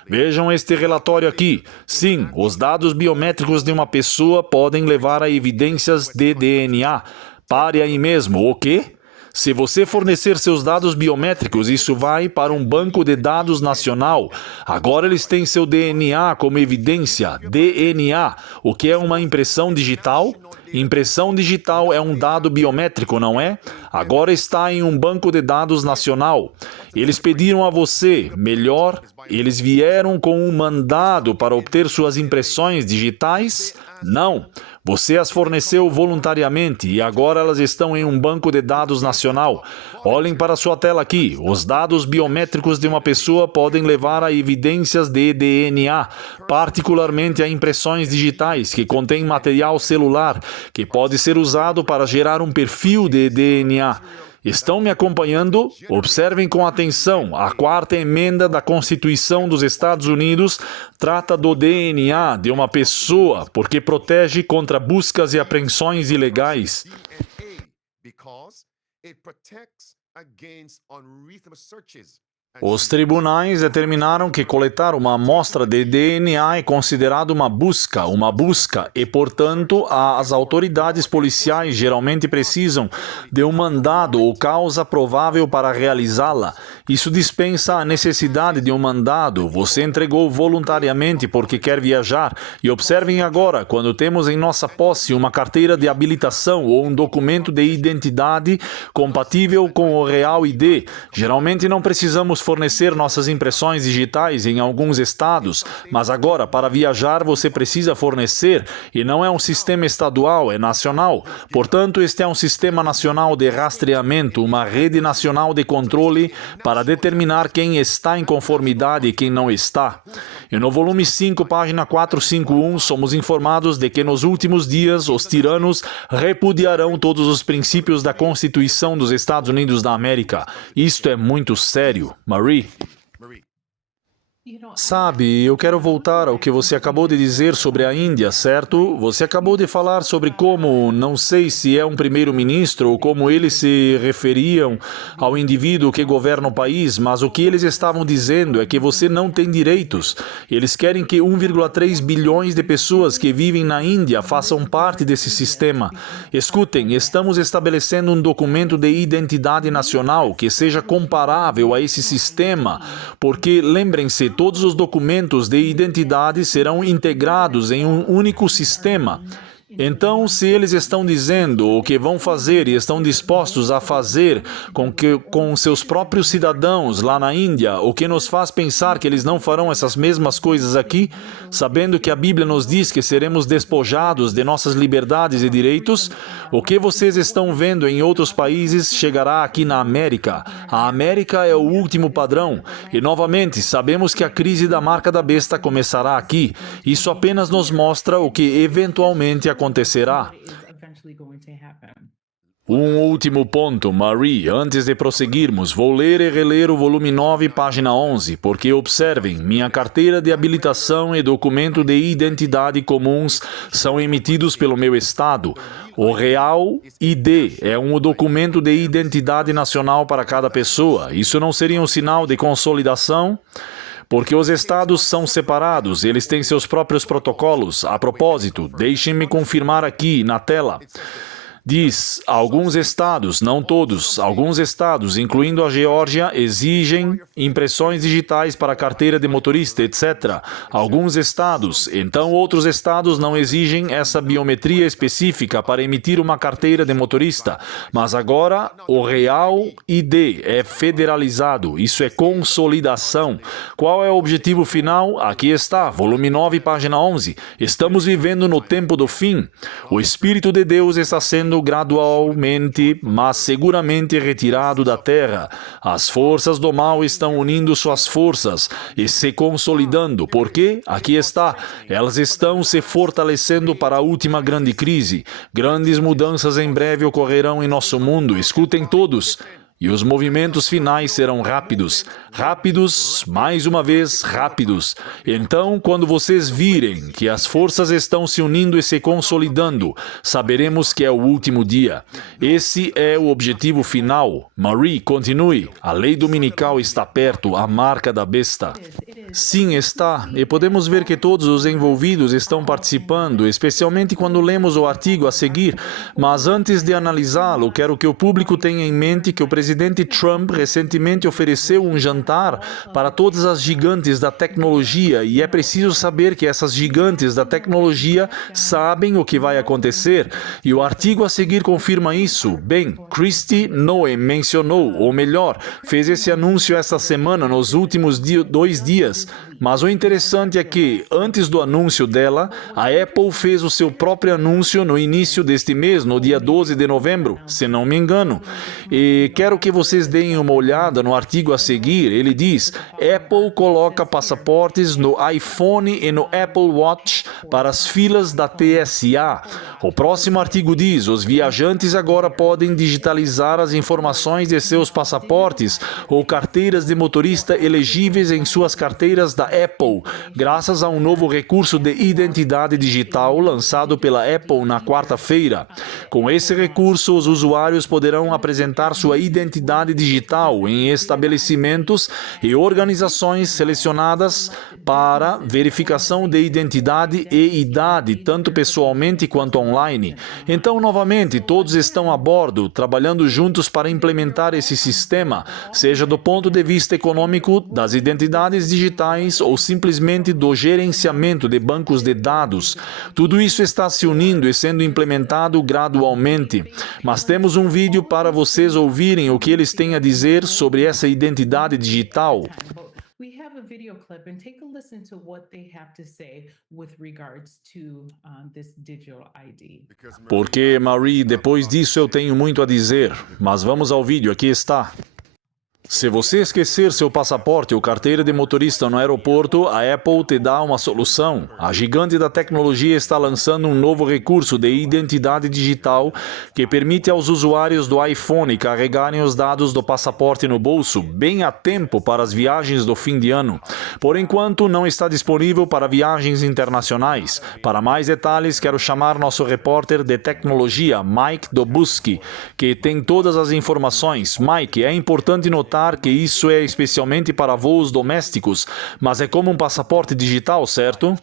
Vejam este relatório aqui. Sim, os dados biométricos de uma pessoa podem levar a evidências de DNA. Pare aí mesmo, o quê? Se você fornecer seus dados biométricos, isso vai para um banco de dados nacional. Agora eles têm seu DNA como evidência. DNA. O que é uma impressão digital? Impressão digital é um dado biométrico, não é? Agora está em um banco de dados nacional. Eles pediram a você, melhor, eles vieram com um mandado para obter suas impressões digitais? Não. Você as forneceu voluntariamente e agora elas estão em um banco de dados nacional. Olhem para sua tela aqui. Os dados biométricos de uma pessoa podem levar a evidências de DNA, particularmente a impressões digitais que contêm material celular, que pode ser usado para gerar um perfil de DNA. Estão me acompanhando? Observem com atenção. A quarta emenda da Constituição dos Estados Unidos trata do DNA de uma pessoa, porque protege contra buscas e apreensões ilegais. Os tribunais determinaram que coletar uma amostra de DNA é considerado uma busca, e, portanto, as autoridades policiais geralmente precisam de um mandado ou causa provável para realizá-la. Isso dispensa a necessidade de um mandado. Você entregou voluntariamente porque quer viajar. E observem agora, quando temos em nossa posse uma carteira de habilitação ou um documento de identidade compatível com o Real ID, geralmente não precisamos fornecer nossas impressões digitais em alguns estados, mas agora, para viajar, você precisa fornecer, e não é um sistema estadual, é nacional. Portanto, este é um sistema nacional de rastreamento, uma rede nacional de controle para determinar quem está em conformidade e quem não está. E no volume 5, página 451, somos informados de que nos últimos dias os tiranos repudiarão todos os princípios da Constituição dos Estados Unidos da América. Isto é muito sério. Marie. Sabe, eu quero voltar ao que você acabou de dizer sobre a Índia, certo? Você acabou de falar sobre como, não sei se é um primeiro-ministro ou como eles se referiam ao indivíduo que governa o país, mas o que eles estavam dizendo é que você não tem direitos. Eles querem que 1,3 bilhões de pessoas que vivem na Índia façam parte desse sistema. Escutem, estamos estabelecendo um documento de identidade nacional que seja comparável a esse sistema, porque, lembrem-se, todos os documentos de identidade serão integrados em um único sistema. Então, se eles estão dizendo o que vão fazer e estão dispostos a fazer com seus próprios cidadãos lá na Índia, o que nos faz pensar que eles não farão essas mesmas coisas aqui, sabendo que a Bíblia nos diz que seremos despojados de nossas liberdades e direitos, o que vocês estão vendo em outros países chegará aqui na América. A América é o último padrão. E, novamente, sabemos que a crise da marca da besta começará aqui. Isso apenas nos mostra o que eventualmente acontecerá. Um último ponto, Marie, antes de prosseguirmos, vou ler e reler o volume 9, página 11, porque observem, minha carteira de habilitação e documento de identidade comuns são emitidos pelo meu estado. O Real ID é um documento de identidade nacional para cada pessoa. Isso não seria um sinal de consolidação? Porque os estados são separados, eles têm seus próprios protocolos. A propósito, deixem-me confirmar aqui na tela. Diz, alguns estados, não todos, alguns estados, incluindo a Geórgia, exigem impressões digitais para carteira de motorista, etc. Alguns estados, então outros estados não exigem essa biometria específica para emitir uma carteira de motorista. Mas agora, o Real ID é federalizado, isso é consolidação. Qual é o objetivo final? Aqui está, volume 9, página 11. Estamos vivendo no tempo do fim. O Espírito de Deus está sendo sendo gradualmente, mas seguramente retirado da Terra. As forças do mal estão unindo suas forças e se consolidando. Por quê? Aqui está. Elas estão se fortalecendo para a última grande crise. Grandes mudanças em breve ocorrerão em nosso mundo. Escutem todos. E os movimentos finais serão rápidos. Rápidos, mais uma vez, rápidos. Então, quando vocês virem que as forças estão se unindo e se consolidando, saberemos que é o último dia. Esse é o objetivo final. Marie, continue. A lei dominical está perto, a marca da besta. Sim, está. E podemos ver que todos os envolvidos estão participando, especialmente quando lemos o artigo a seguir. Mas antes de analisá-lo, quero que o público tenha em mente que o presidente Trump recentemente ofereceu um jantar para todas as gigantes da tecnologia e é preciso saber que essas gigantes da tecnologia sabem o que vai acontecer. E o artigo a seguir confirma isso. Bem, Kristi Noem mencionou, ou melhor, fez esse anúncio esta semana nos últimos 2 dias. Mas o interessante é que, antes do anúncio dela, a Apple fez o seu próprio anúncio no início deste mês, no dia 12 de novembro, se não me engano. E quero que vocês deem uma olhada no artigo a seguir. Ele diz: Apple coloca passaportes no iPhone e no Apple Watch para as filas da TSA. O próximo artigo diz: os viajantes agora podem digitalizar as informações de seus passaportes ou carteiras de motorista elegíveis em suas carteiras da Apple, graças a um novo recurso de identidade digital lançado pela Apple na quarta-feira. Com esse recurso, os usuários poderão apresentar sua identidade digital em estabelecimentos e organizações selecionadas para verificação de identidade e idade, tanto pessoalmente quanto online. Então, novamente, todos estão a bordo, trabalhando juntos para implementar esse sistema, seja do ponto de vista econômico, das identidades digitais ou simplesmente do gerenciamento de bancos de dados. Tudo isso está se unindo e sendo implementado gradualmente. Mas temos um vídeo para vocês ouvirem o que eles têm a dizer sobre essa identidade digital. We have a video clip and take a listen to what they have to say with regards to this digital ID. Porque, Marie, depois disso eu tenho muito a dizer. Mas vamos ao vídeo, aqui está. Se você esquecer seu passaporte ou carteira de motorista no aeroporto, a Apple te dá uma solução. A gigante da tecnologia está lançando um novo recurso de identidade digital que permite aos usuários do iPhone carregarem os dados do passaporte no bolso, bem a tempo para as viagens do fim de ano. Por enquanto, não está disponível para viagens internacionais. Para mais detalhes, quero chamar nosso repórter de tecnologia, Mike Dobuski, que tem todas as informações. Mike, é importante notar que isso é especialmente para voos domésticos, mas é como um passaporte digital, certo?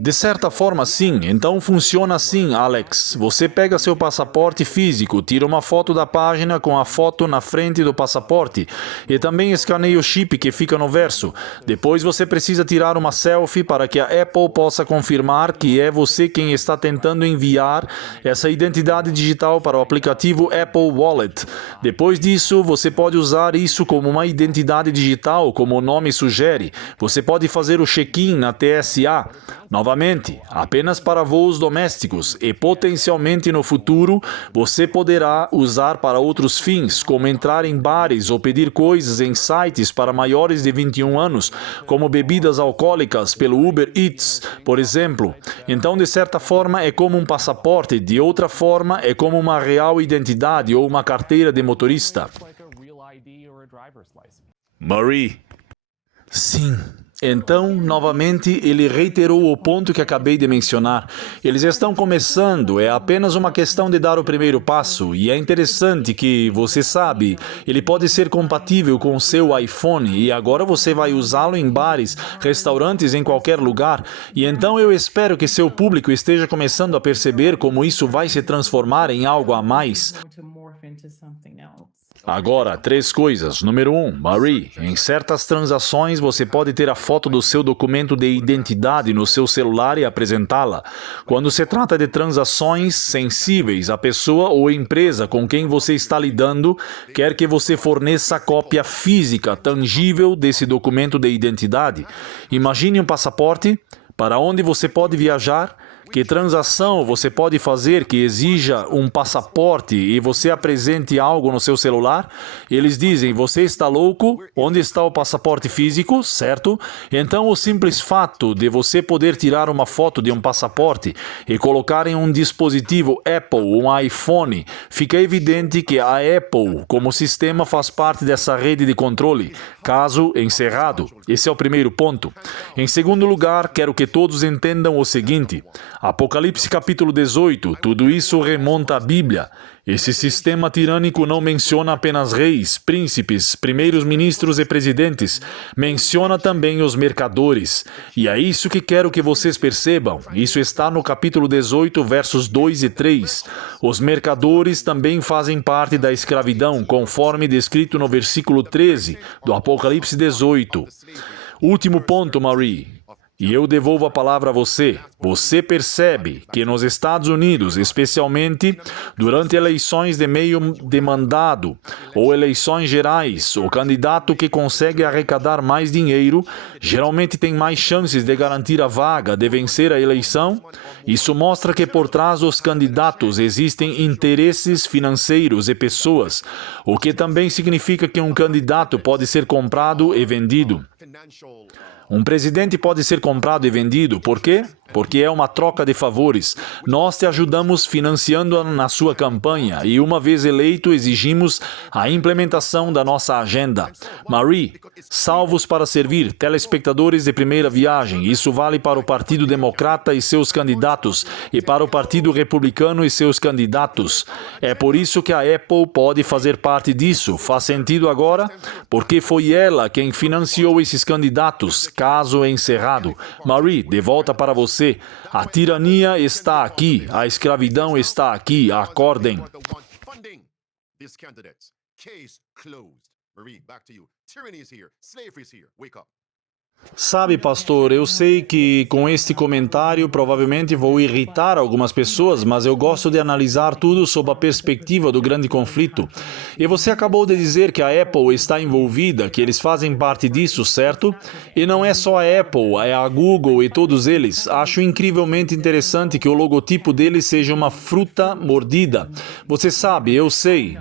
De certa forma, sim. Então funciona assim, Alex. Você pega seu passaporte físico, tira uma foto da página com a foto na frente do passaporte e também escaneia o chip que fica no verso. Depois você precisa tirar uma selfie para que a Apple possa confirmar que é você quem está tentando enviar essa identidade digital para o aplicativo Apple Wallet. Depois disso, você pode usar isso como uma identidade digital, como o nome sugere. Você pode fazer o check-in na TSA. Novamente, apenas para voos domésticos e potencialmente no futuro você poderá usar para outros fins, como entrar em bares ou pedir coisas em sites para maiores de 21 anos, como bebidas alcoólicas pelo Uber Eats, por exemplo. Então, de certa forma, é como um passaporte, de outra forma, é como uma real identidade ou uma carteira de motorista. Marie. Sim. Então, novamente, ele reiterou o ponto que acabei de mencionar. Eles estão começando, é apenas uma questão de dar o primeiro passo. E é interessante que, você sabe, ele pode ser compatível com o seu iPhone e agora você vai usá-lo em bares, restaurantes, em qualquer lugar. E então eu espero que seu público esteja começando a perceber como isso vai se transformar em algo a mais. Agora, 3 coisas. Número 1, Marie, em certas transações você pode ter a foto do seu documento de identidade no seu celular e apresentá-la. Quando se trata de transações sensíveis, a pessoa ou empresa com quem você está lidando quer que você forneça cópia física, tangível desse documento de identidade. Imagine um passaporte. Para onde você pode viajar? Que transação você pode fazer que exija um passaporte e você apresente algo no seu celular? Eles dizem, você está louco? Onde está o passaporte físico? Certo? Então, o simples fato de você poder tirar uma foto de um passaporte e colocar em um dispositivo Apple, um iPhone, fica evidente que a Apple, como sistema, faz parte dessa rede de controle. Caso encerrado. Esse é o primeiro ponto. Em segundo lugar, quero que todos entendam o seguinte. Apocalipse capítulo 18, tudo isso remonta à Bíblia. Esse sistema tirânico não menciona apenas reis, príncipes, primeiros ministros e presidentes, menciona também os mercadores. E é isso que quero que vocês percebam. Isso está no capítulo 18, versos 2 e 3. Os mercadores também fazem parte da escravidão, conforme descrito no versículo 13 do Apocalipse 18. Último ponto, Marie. E eu devolvo a palavra a você. Você percebe que nos Estados Unidos, especialmente durante eleições de meio de mandado ou eleições gerais, o candidato que consegue arrecadar mais dinheiro geralmente tem mais chances de garantir a vaga, de vencer a eleição? Isso mostra que por trás dos candidatos existem interesses financeiros e pessoas, o que também significa que um candidato pode ser comprado e vendido. Um presidente pode ser comprado e vendido. Por quê? Porque é uma troca de favores. Nós te ajudamos financiando na sua campanha e, uma vez eleito, exigimos a implementação da nossa agenda. Marie, salvos para servir, telespectadores de primeira viagem. Isso vale para o Partido Democrata e seus candidatos e para o Partido Republicano e seus candidatos. É por isso que a Apple pode fazer parte disso. Faz sentido agora? Porque foi ela quem financiou esses candidatos. Caso encerrado. Marie, de volta para você. A tirania está aqui. A escravidão está aqui. Acordem. Sabe, pastor, eu sei que com este comentário provavelmente vou irritar algumas pessoas, mas eu gosto de analisar tudo sob a perspectiva do grande conflito. E você acabou de dizer que a Apple está envolvida, que eles fazem parte disso, certo? E não é só a Apple, é a Google e todos eles. Acho incrivelmente interessante que o logotipo deles seja uma fruta mordida. Você sabe, eu sei.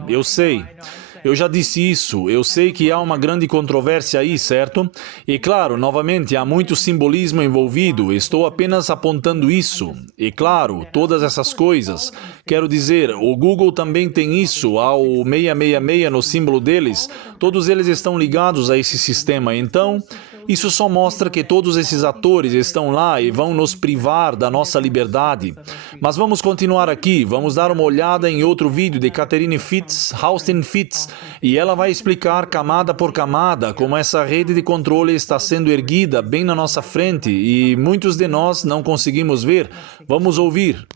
Eu já disse isso, eu sei que há uma grande controvérsia aí, certo? E claro, novamente, há muito simbolismo envolvido, estou apenas apontando isso. E claro, todas essas coisas. Quero dizer, o Google também tem isso, há o 666 no símbolo deles, todos eles estão ligados a esse sistema, então... Isso só mostra que todos esses atores estão lá e vão nos privar da nossa liberdade. Mas vamos continuar aqui, vamos dar uma olhada em outro vídeo de Catherine Fitz, Austin Fitz, e ela vai explicar camada por camada como essa rede de controle está sendo erguida bem na nossa frente e muitos de nós não conseguimos ver. Vamos ouvir.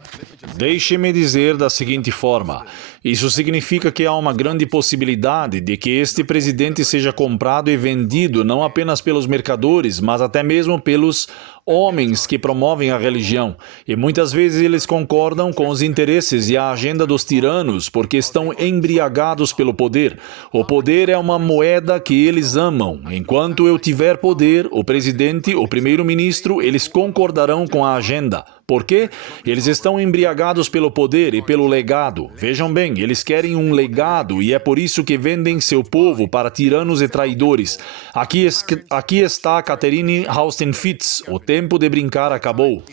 Deixe-me dizer da seguinte forma. Isso significa que há uma grande possibilidade de que este presidente seja comprado e vendido não apenas pelos mercadores, mas até mesmo pelos homens que promovem a religião. E muitas vezes eles concordam com os interesses e a agenda dos tiranos porque estão embriagados pelo poder. O poder é uma moeda que eles amam. Enquanto eu tiver poder, o presidente, o primeiro-ministro, eles concordarão com a agenda. Por quê? Eles estão embriagados pelo poder e pelo legado. Vejam bem, eles querem um legado e é por isso que vendem seu povo para tiranos e traidores. Aqui está Catherine Austin Fitz. O tempo de brincar acabou.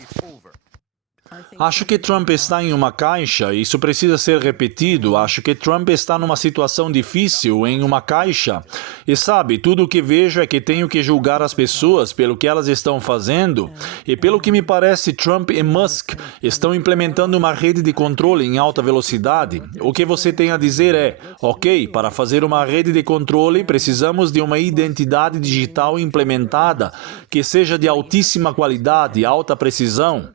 Acho que Trump está em uma caixa, isso precisa ser repetido. Acho que Trump está numa situação difícil, em uma caixa. E sabe, tudo o que vejo é que tenho que julgar as pessoas pelo que elas estão fazendo. E pelo que me parece, Trump e Musk estão implementando uma rede de controle em alta velocidade. O que você tem a dizer é, ok, para fazer uma rede de controle, precisamos de uma identidade digital implementada que seja de altíssima qualidade, alta precisão.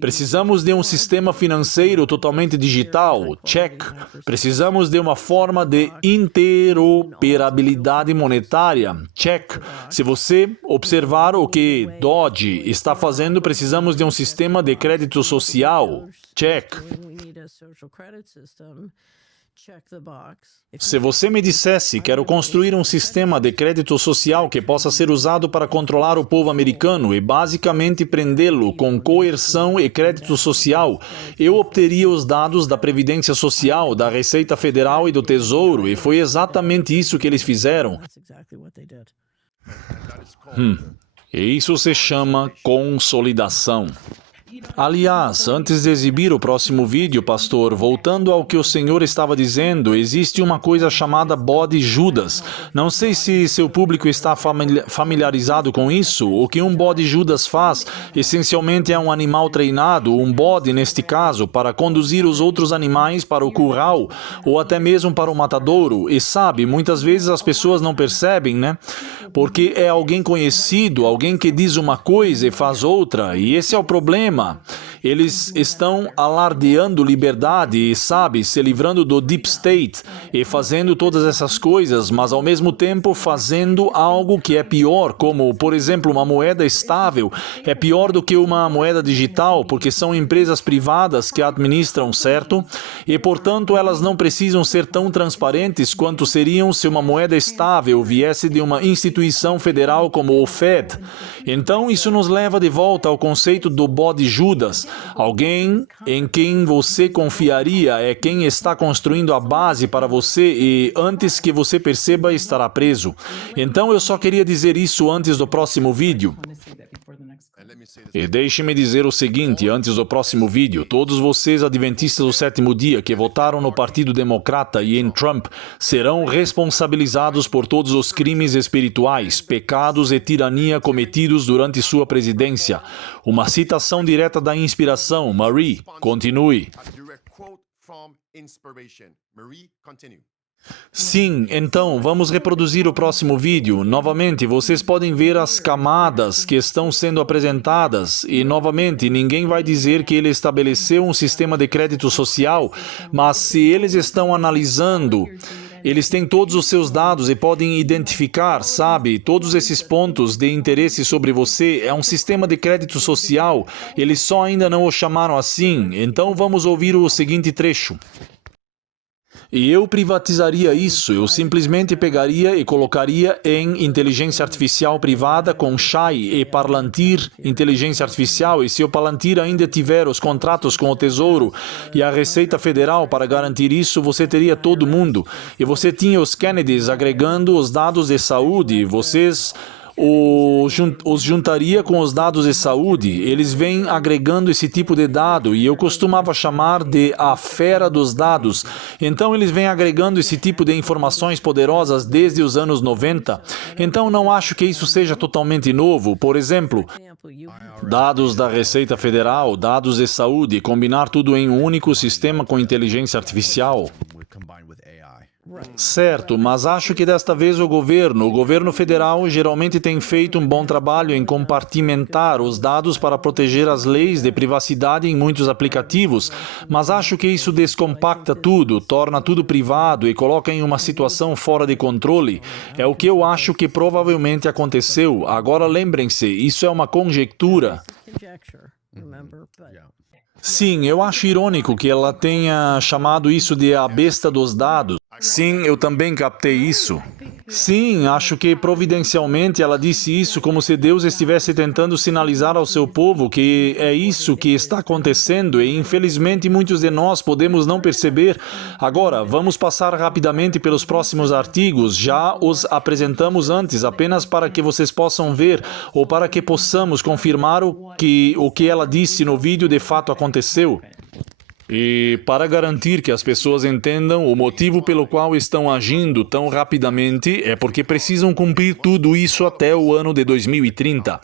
Precisamos de um sistema financeiro totalmente digital, check. Precisamos de uma forma de interoperabilidade monetária, check. Se você observar o que Dodge está fazendo, precisamos de um sistema de crédito social, check. Se você me dissesse, quero construir um sistema de crédito social que possa ser usado para controlar o povo americano e basicamente prendê-lo com coerção e crédito social, eu obteria os dados da Previdência Social, da Receita Federal e do Tesouro, e foi exatamente isso que eles fizeram. E isso se chama consolidação. Aliás, antes de exibir o próximo vídeo, pastor, voltando ao que o senhor estava dizendo, existe uma coisa chamada bode Judas. Não sei se seu público está familiarizado com isso. O que um bode Judas faz, essencialmente é um animal treinado, um bode neste caso, para conduzir os outros animais para o curral, ou até mesmo para o matadouro. E sabe, muitas vezes as pessoas não percebem, né? Porque é alguém conhecido, alguém que diz uma coisa e faz outra, e esse é o problema. Eles estão alardeando liberdade e, sabe, se livrando do deep state e fazendo todas essas coisas, mas ao mesmo tempo fazendo algo que é pior, como, por exemplo, uma moeda estável. É pior do que uma moeda digital, porque são empresas privadas que a administram, certo? E, portanto, elas não precisam ser tão transparentes quanto seriam se uma moeda estável viesse de uma instituição federal como o Fed. Então, isso nos leva de volta ao conceito do bode Judas. Alguém em quem você confiaria é quem está construindo a base para você e, antes que você perceba, estará preso. Então, eu só queria dizer isso antes do próximo vídeo. E deixe-me dizer o seguinte, antes do próximo vídeo, todos vocês adventistas do sétimo dia que votaram no Partido Democrata e em Trump serão responsabilizados por todos os crimes espirituais, pecados e tirania cometidos durante sua presidência. Uma citação direta da inspiração. Marie, continue. Sim, então, vamos reproduzir o próximo vídeo. Novamente, vocês podem ver as camadas que estão sendo apresentadas. E, novamente, ninguém vai dizer que ele estabeleceu um sistema de crédito social, mas se eles estão analisando, eles têm todos os seus dados e podem identificar, sabe, todos esses pontos de interesse sobre você. É um sistema de crédito social. Eles só ainda não o chamaram assim. Então, vamos ouvir o seguinte trecho. E eu privatizaria isso, eu simplesmente pegaria e colocaria em inteligência artificial privada com Chai e Palantir inteligência artificial, e se o Palantir ainda tiver os contratos com o Tesouro e a Receita Federal para garantir isso, você teria todo mundo. E você tinha os Kennedys agregando os dados de saúde, vocês os juntaria com os dados de saúde. Eles vêm agregando esse tipo de dado e eu costumava chamar de a fera dos dados. Então eles vêm agregando esse tipo de informações poderosas desde os anos 90. Então não acho que isso seja totalmente novo. Por exemplo, dados da Receita Federal, dados de saúde, combinar tudo em um único sistema com inteligência artificial. Certo, mas acho que desta vez o governo federal geralmente tem feito um bom trabalho em compartimentar os dados para proteger as leis de privacidade em muitos aplicativos, mas acho que isso descompacta tudo, torna tudo privado e coloca em uma situação fora de controle. É o que eu acho que provavelmente aconteceu. Agora lembrem-se, isso é uma conjectura. Sim, eu acho irônico que ela tenha chamado isso de a besta dos dados. Sim, eu também captei isso. Sim, acho que providencialmente ela disse isso como se Deus estivesse tentando sinalizar ao seu povo que é isso que está acontecendo e infelizmente muitos de nós podemos não perceber. Agora, vamos passar rapidamente pelos próximos artigos. Já os apresentamos antes, apenas para que vocês possam ver ou para que possamos confirmar o que ela disse no vídeo de fato aconteceu. E para garantir que as pessoas entendam, o motivo pelo qual estão agindo tão rapidamente é porque precisam cumprir tudo isso até o ano de 2030.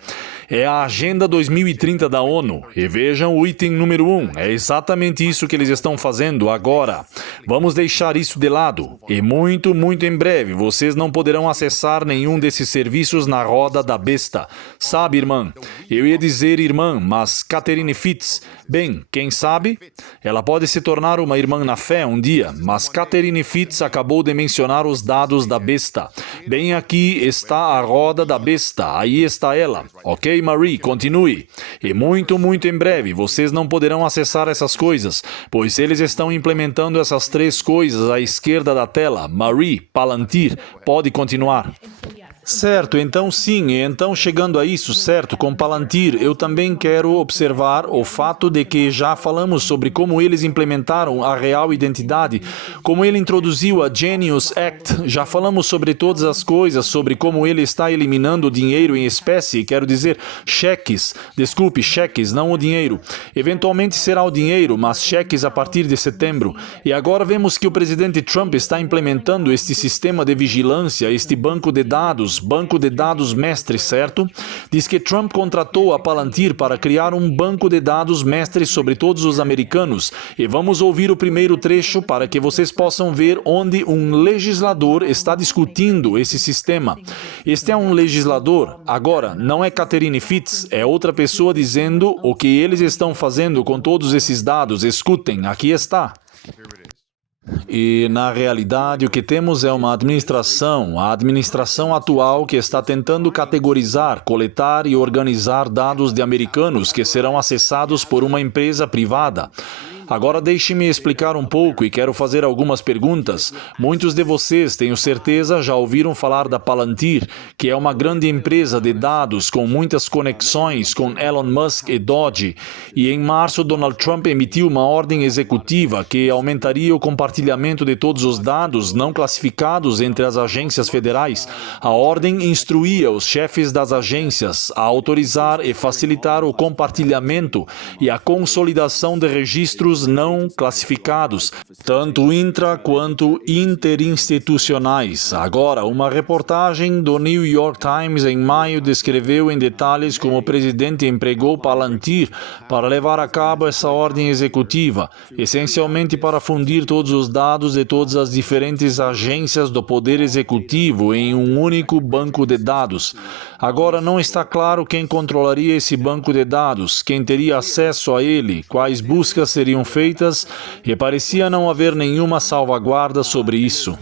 É a Agenda 2030 da ONU. E vejam o item número 1. É exatamente isso que eles estão fazendo agora. Vamos deixar isso de lado. E muito, muito em breve, vocês não poderão acessar nenhum desses serviços na roda da besta. Sabe, irmã? Eu ia dizer irmã, mas Catherine Fitz. Bem, quem sabe? Ela pode se tornar uma irmã na fé um dia, mas Catherine Fitz acabou de mencionar os dados da besta. Bem, aqui está a roda da besta, aí está ela. Ok, Marie, continue. E muito em breve, vocês não poderão acessar essas coisas, pois eles estão implementando essas 3 coisas à esquerda da tela. Marie, Palantir, pode continuar. Certo, então sim, e então chegando a isso, certo, com Palantir, eu também quero observar o fato de que já falamos sobre como eles implementaram a real identidade, como ele introduziu a Genius Act, já falamos sobre todas as coisas, sobre como ele está eliminando o dinheiro em espécie, quero dizer, cheques, não o dinheiro. Eventualmente será o dinheiro, mas cheques a partir de setembro. E agora vemos que o presidente Trump está implementando este sistema de vigilância, este banco de dados mestre, certo? Diz que Trump contratou a Palantir para criar um banco de dados mestre sobre todos os americanos. E vamos ouvir o primeiro trecho para que vocês possam ver onde um legislador está discutindo esse sistema. Este é um legislador. Agora, não é Catherine Fitz, é outra pessoa dizendo o que eles estão fazendo com todos esses dados. Escutem, aqui está. E, na realidade, o que temos é uma administração, a administração atual que está tentando categorizar, coletar e organizar dados de americanos que serão acessados por uma empresa privada. Agora deixe-me explicar um pouco e quero fazer algumas perguntas. Muitos de vocês, tenho certeza, já ouviram falar da Palantir, que é uma grande empresa de dados com muitas conexões com Elon Musk e Doge. E em março, Donald Trump emitiu uma ordem executiva que aumentaria o compartilhamento de todos os dados não classificados entre as agências federais. A ordem instruía os chefes das agências a autorizar e facilitar o compartilhamento e a consolidação de registros não classificados, tanto intra quanto interinstitucionais. Agora, uma reportagem do New York Times em maio descreveu em detalhes como o presidente empregou Palantir para levar a cabo essa ordem executiva, essencialmente para fundir todos os dados de todas as diferentes agências do Poder Executivo em um único banco de dados. Agora, não está claro quem controlaria esse banco de dados, quem teria acesso a ele, quais buscas seriam feitas, e parecia não haver nenhuma salvaguarda sobre isso.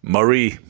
Marie.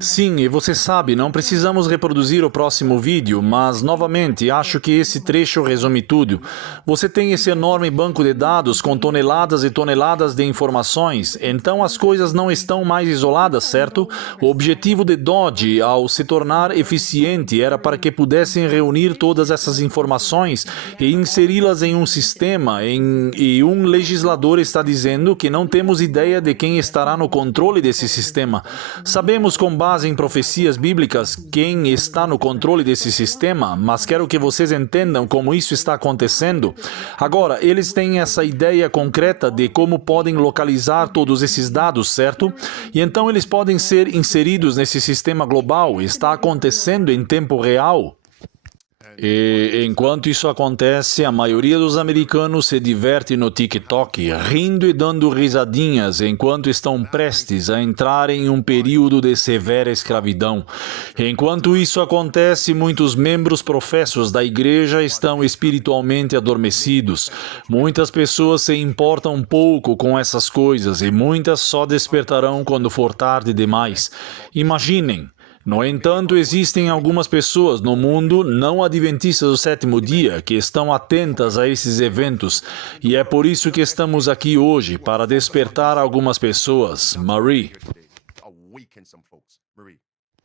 Sim, e você sabe, não precisamos reproduzir o próximo vídeo, mas, novamente, acho que esse trecho resume tudo. Você tem esse enorme banco de dados com toneladas e toneladas de informações, então as coisas não estão mais isoladas, certo? O objetivo de Doge, ao se tornar eficiente, era para que pudessem reunir todas essas informações e inseri-las em um sistema, e um legislador está dizendo que não temos ideia de quem estará no controle desse sistema. Sabemos com base em profecias bíblicas quem está no controle desse sistema, mas quero que vocês entendam como isso está acontecendo. Agora, eles têm essa ideia concreta de como podem localizar todos esses dados, certo? E então eles podem ser inseridos nesse sistema global. Está acontecendo em tempo real. E enquanto isso acontece, a maioria dos americanos se diverte no TikTok, rindo e dando risadinhas enquanto estão prestes a entrar em um período de severa escravidão. Enquanto isso acontece, muitos membros professos da igreja estão espiritualmente adormecidos. Muitas pessoas se importam pouco com essas coisas e muitas só despertarão quando for tarde demais. Imaginem. No entanto, existem algumas pessoas no mundo não adventistas do sétimo dia que estão atentas a esses eventos, e é por isso que estamos aqui hoje, para despertar algumas pessoas. Marie.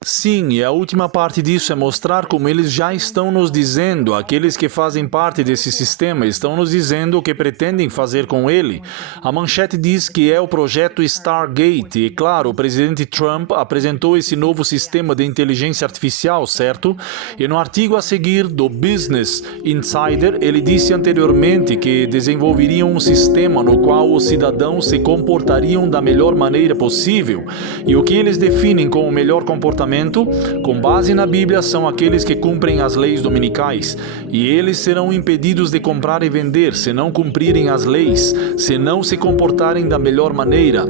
Sim, e a última parte disso é mostrar como eles já estão nos dizendo, aqueles que fazem parte desse sistema estão nos dizendo o que pretendem fazer com ele. A manchete diz que é o projeto Stargate, e claro, o presidente Trump apresentou esse novo sistema de inteligência artificial, certo? E no artigo a seguir do Business Insider, ele disse anteriormente que desenvolveriam um sistema no qual os cidadãos se comportariam da melhor maneira possível, e o que eles definem como o melhor comportamento com base na Bíblia, são aqueles que cumprem as leis dominicais, e eles serão impedidos de comprar e vender se não cumprirem as leis, se não se comportarem da melhor maneira.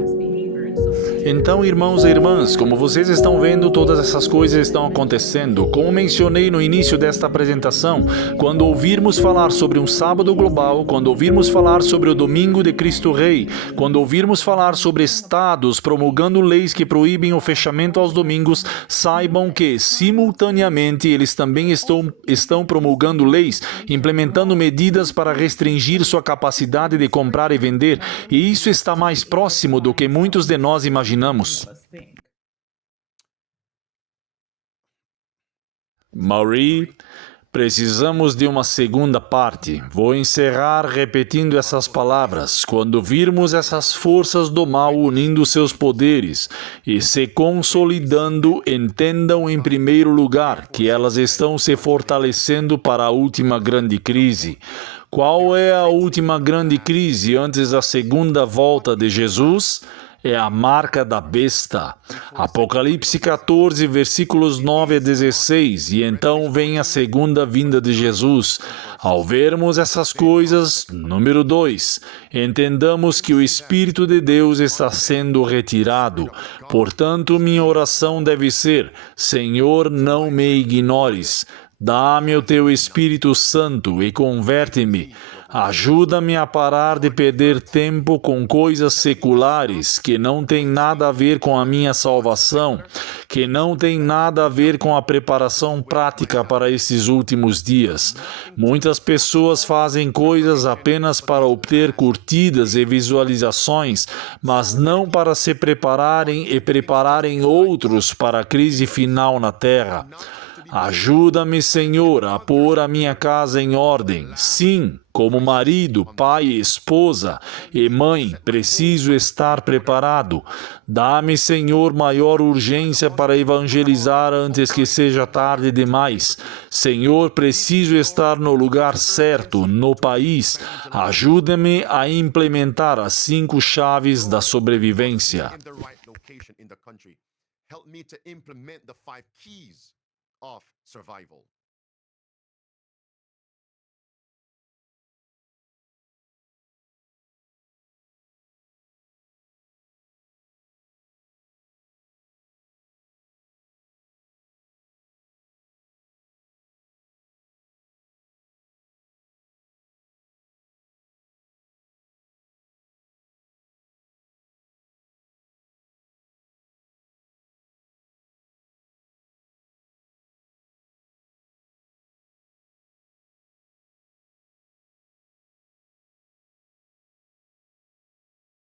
Então, irmãos e irmãs, como vocês estão vendo, todas essas coisas estão acontecendo. Como mencionei no início desta apresentação, quando ouvirmos falar sobre um sábado global, quando ouvirmos falar sobre o domingo de Cristo Rei, quando ouvirmos falar sobre estados promulgando leis que proíbem o fechamento aos domingos, saibam que, simultaneamente, eles também estão promulgando leis, implementando medidas para restringir sua capacidade de comprar e vender, e isso está mais próximo do que muitos de nós imaginamos. Marie, precisamos de uma segunda parte. Vou encerrar repetindo essas palavras. Quando virmos essas forças do mal unindo seus poderes e se consolidando, entendam em primeiro lugar que elas estão se fortalecendo para a última grande crise. Qual é a última grande crise antes da segunda volta de Jesus? É a marca da besta. Apocalipse 14, versículos 9 a 16. E então vem a segunda vinda de Jesus. Ao vermos essas coisas, número 2, entendamos que o Espírito de Deus está sendo retirado. Portanto, minha oração deve ser: Senhor, não me ignores. Dá-me o teu Espírito Santo e converte-me. Ajuda-me a parar de perder tempo com coisas seculares que não têm nada a ver com a minha salvação, que não têm nada a ver com a preparação prática para esses últimos dias. Muitas pessoas fazem coisas apenas para obter curtidas e visualizações, mas não para se prepararem e prepararem outros para a crise final na Terra. Ajuda-me, Senhor, a pôr a minha casa em ordem. Sim, como marido, pai, esposa e mãe, preciso estar preparado. Dá-me, Senhor, maior urgência para evangelizar antes que seja tarde demais. Senhor, preciso estar no lugar certo, no país. Ajuda-me a implementar as 5 chaves da sobrevivência. Help me to implement the 5 keys of survival.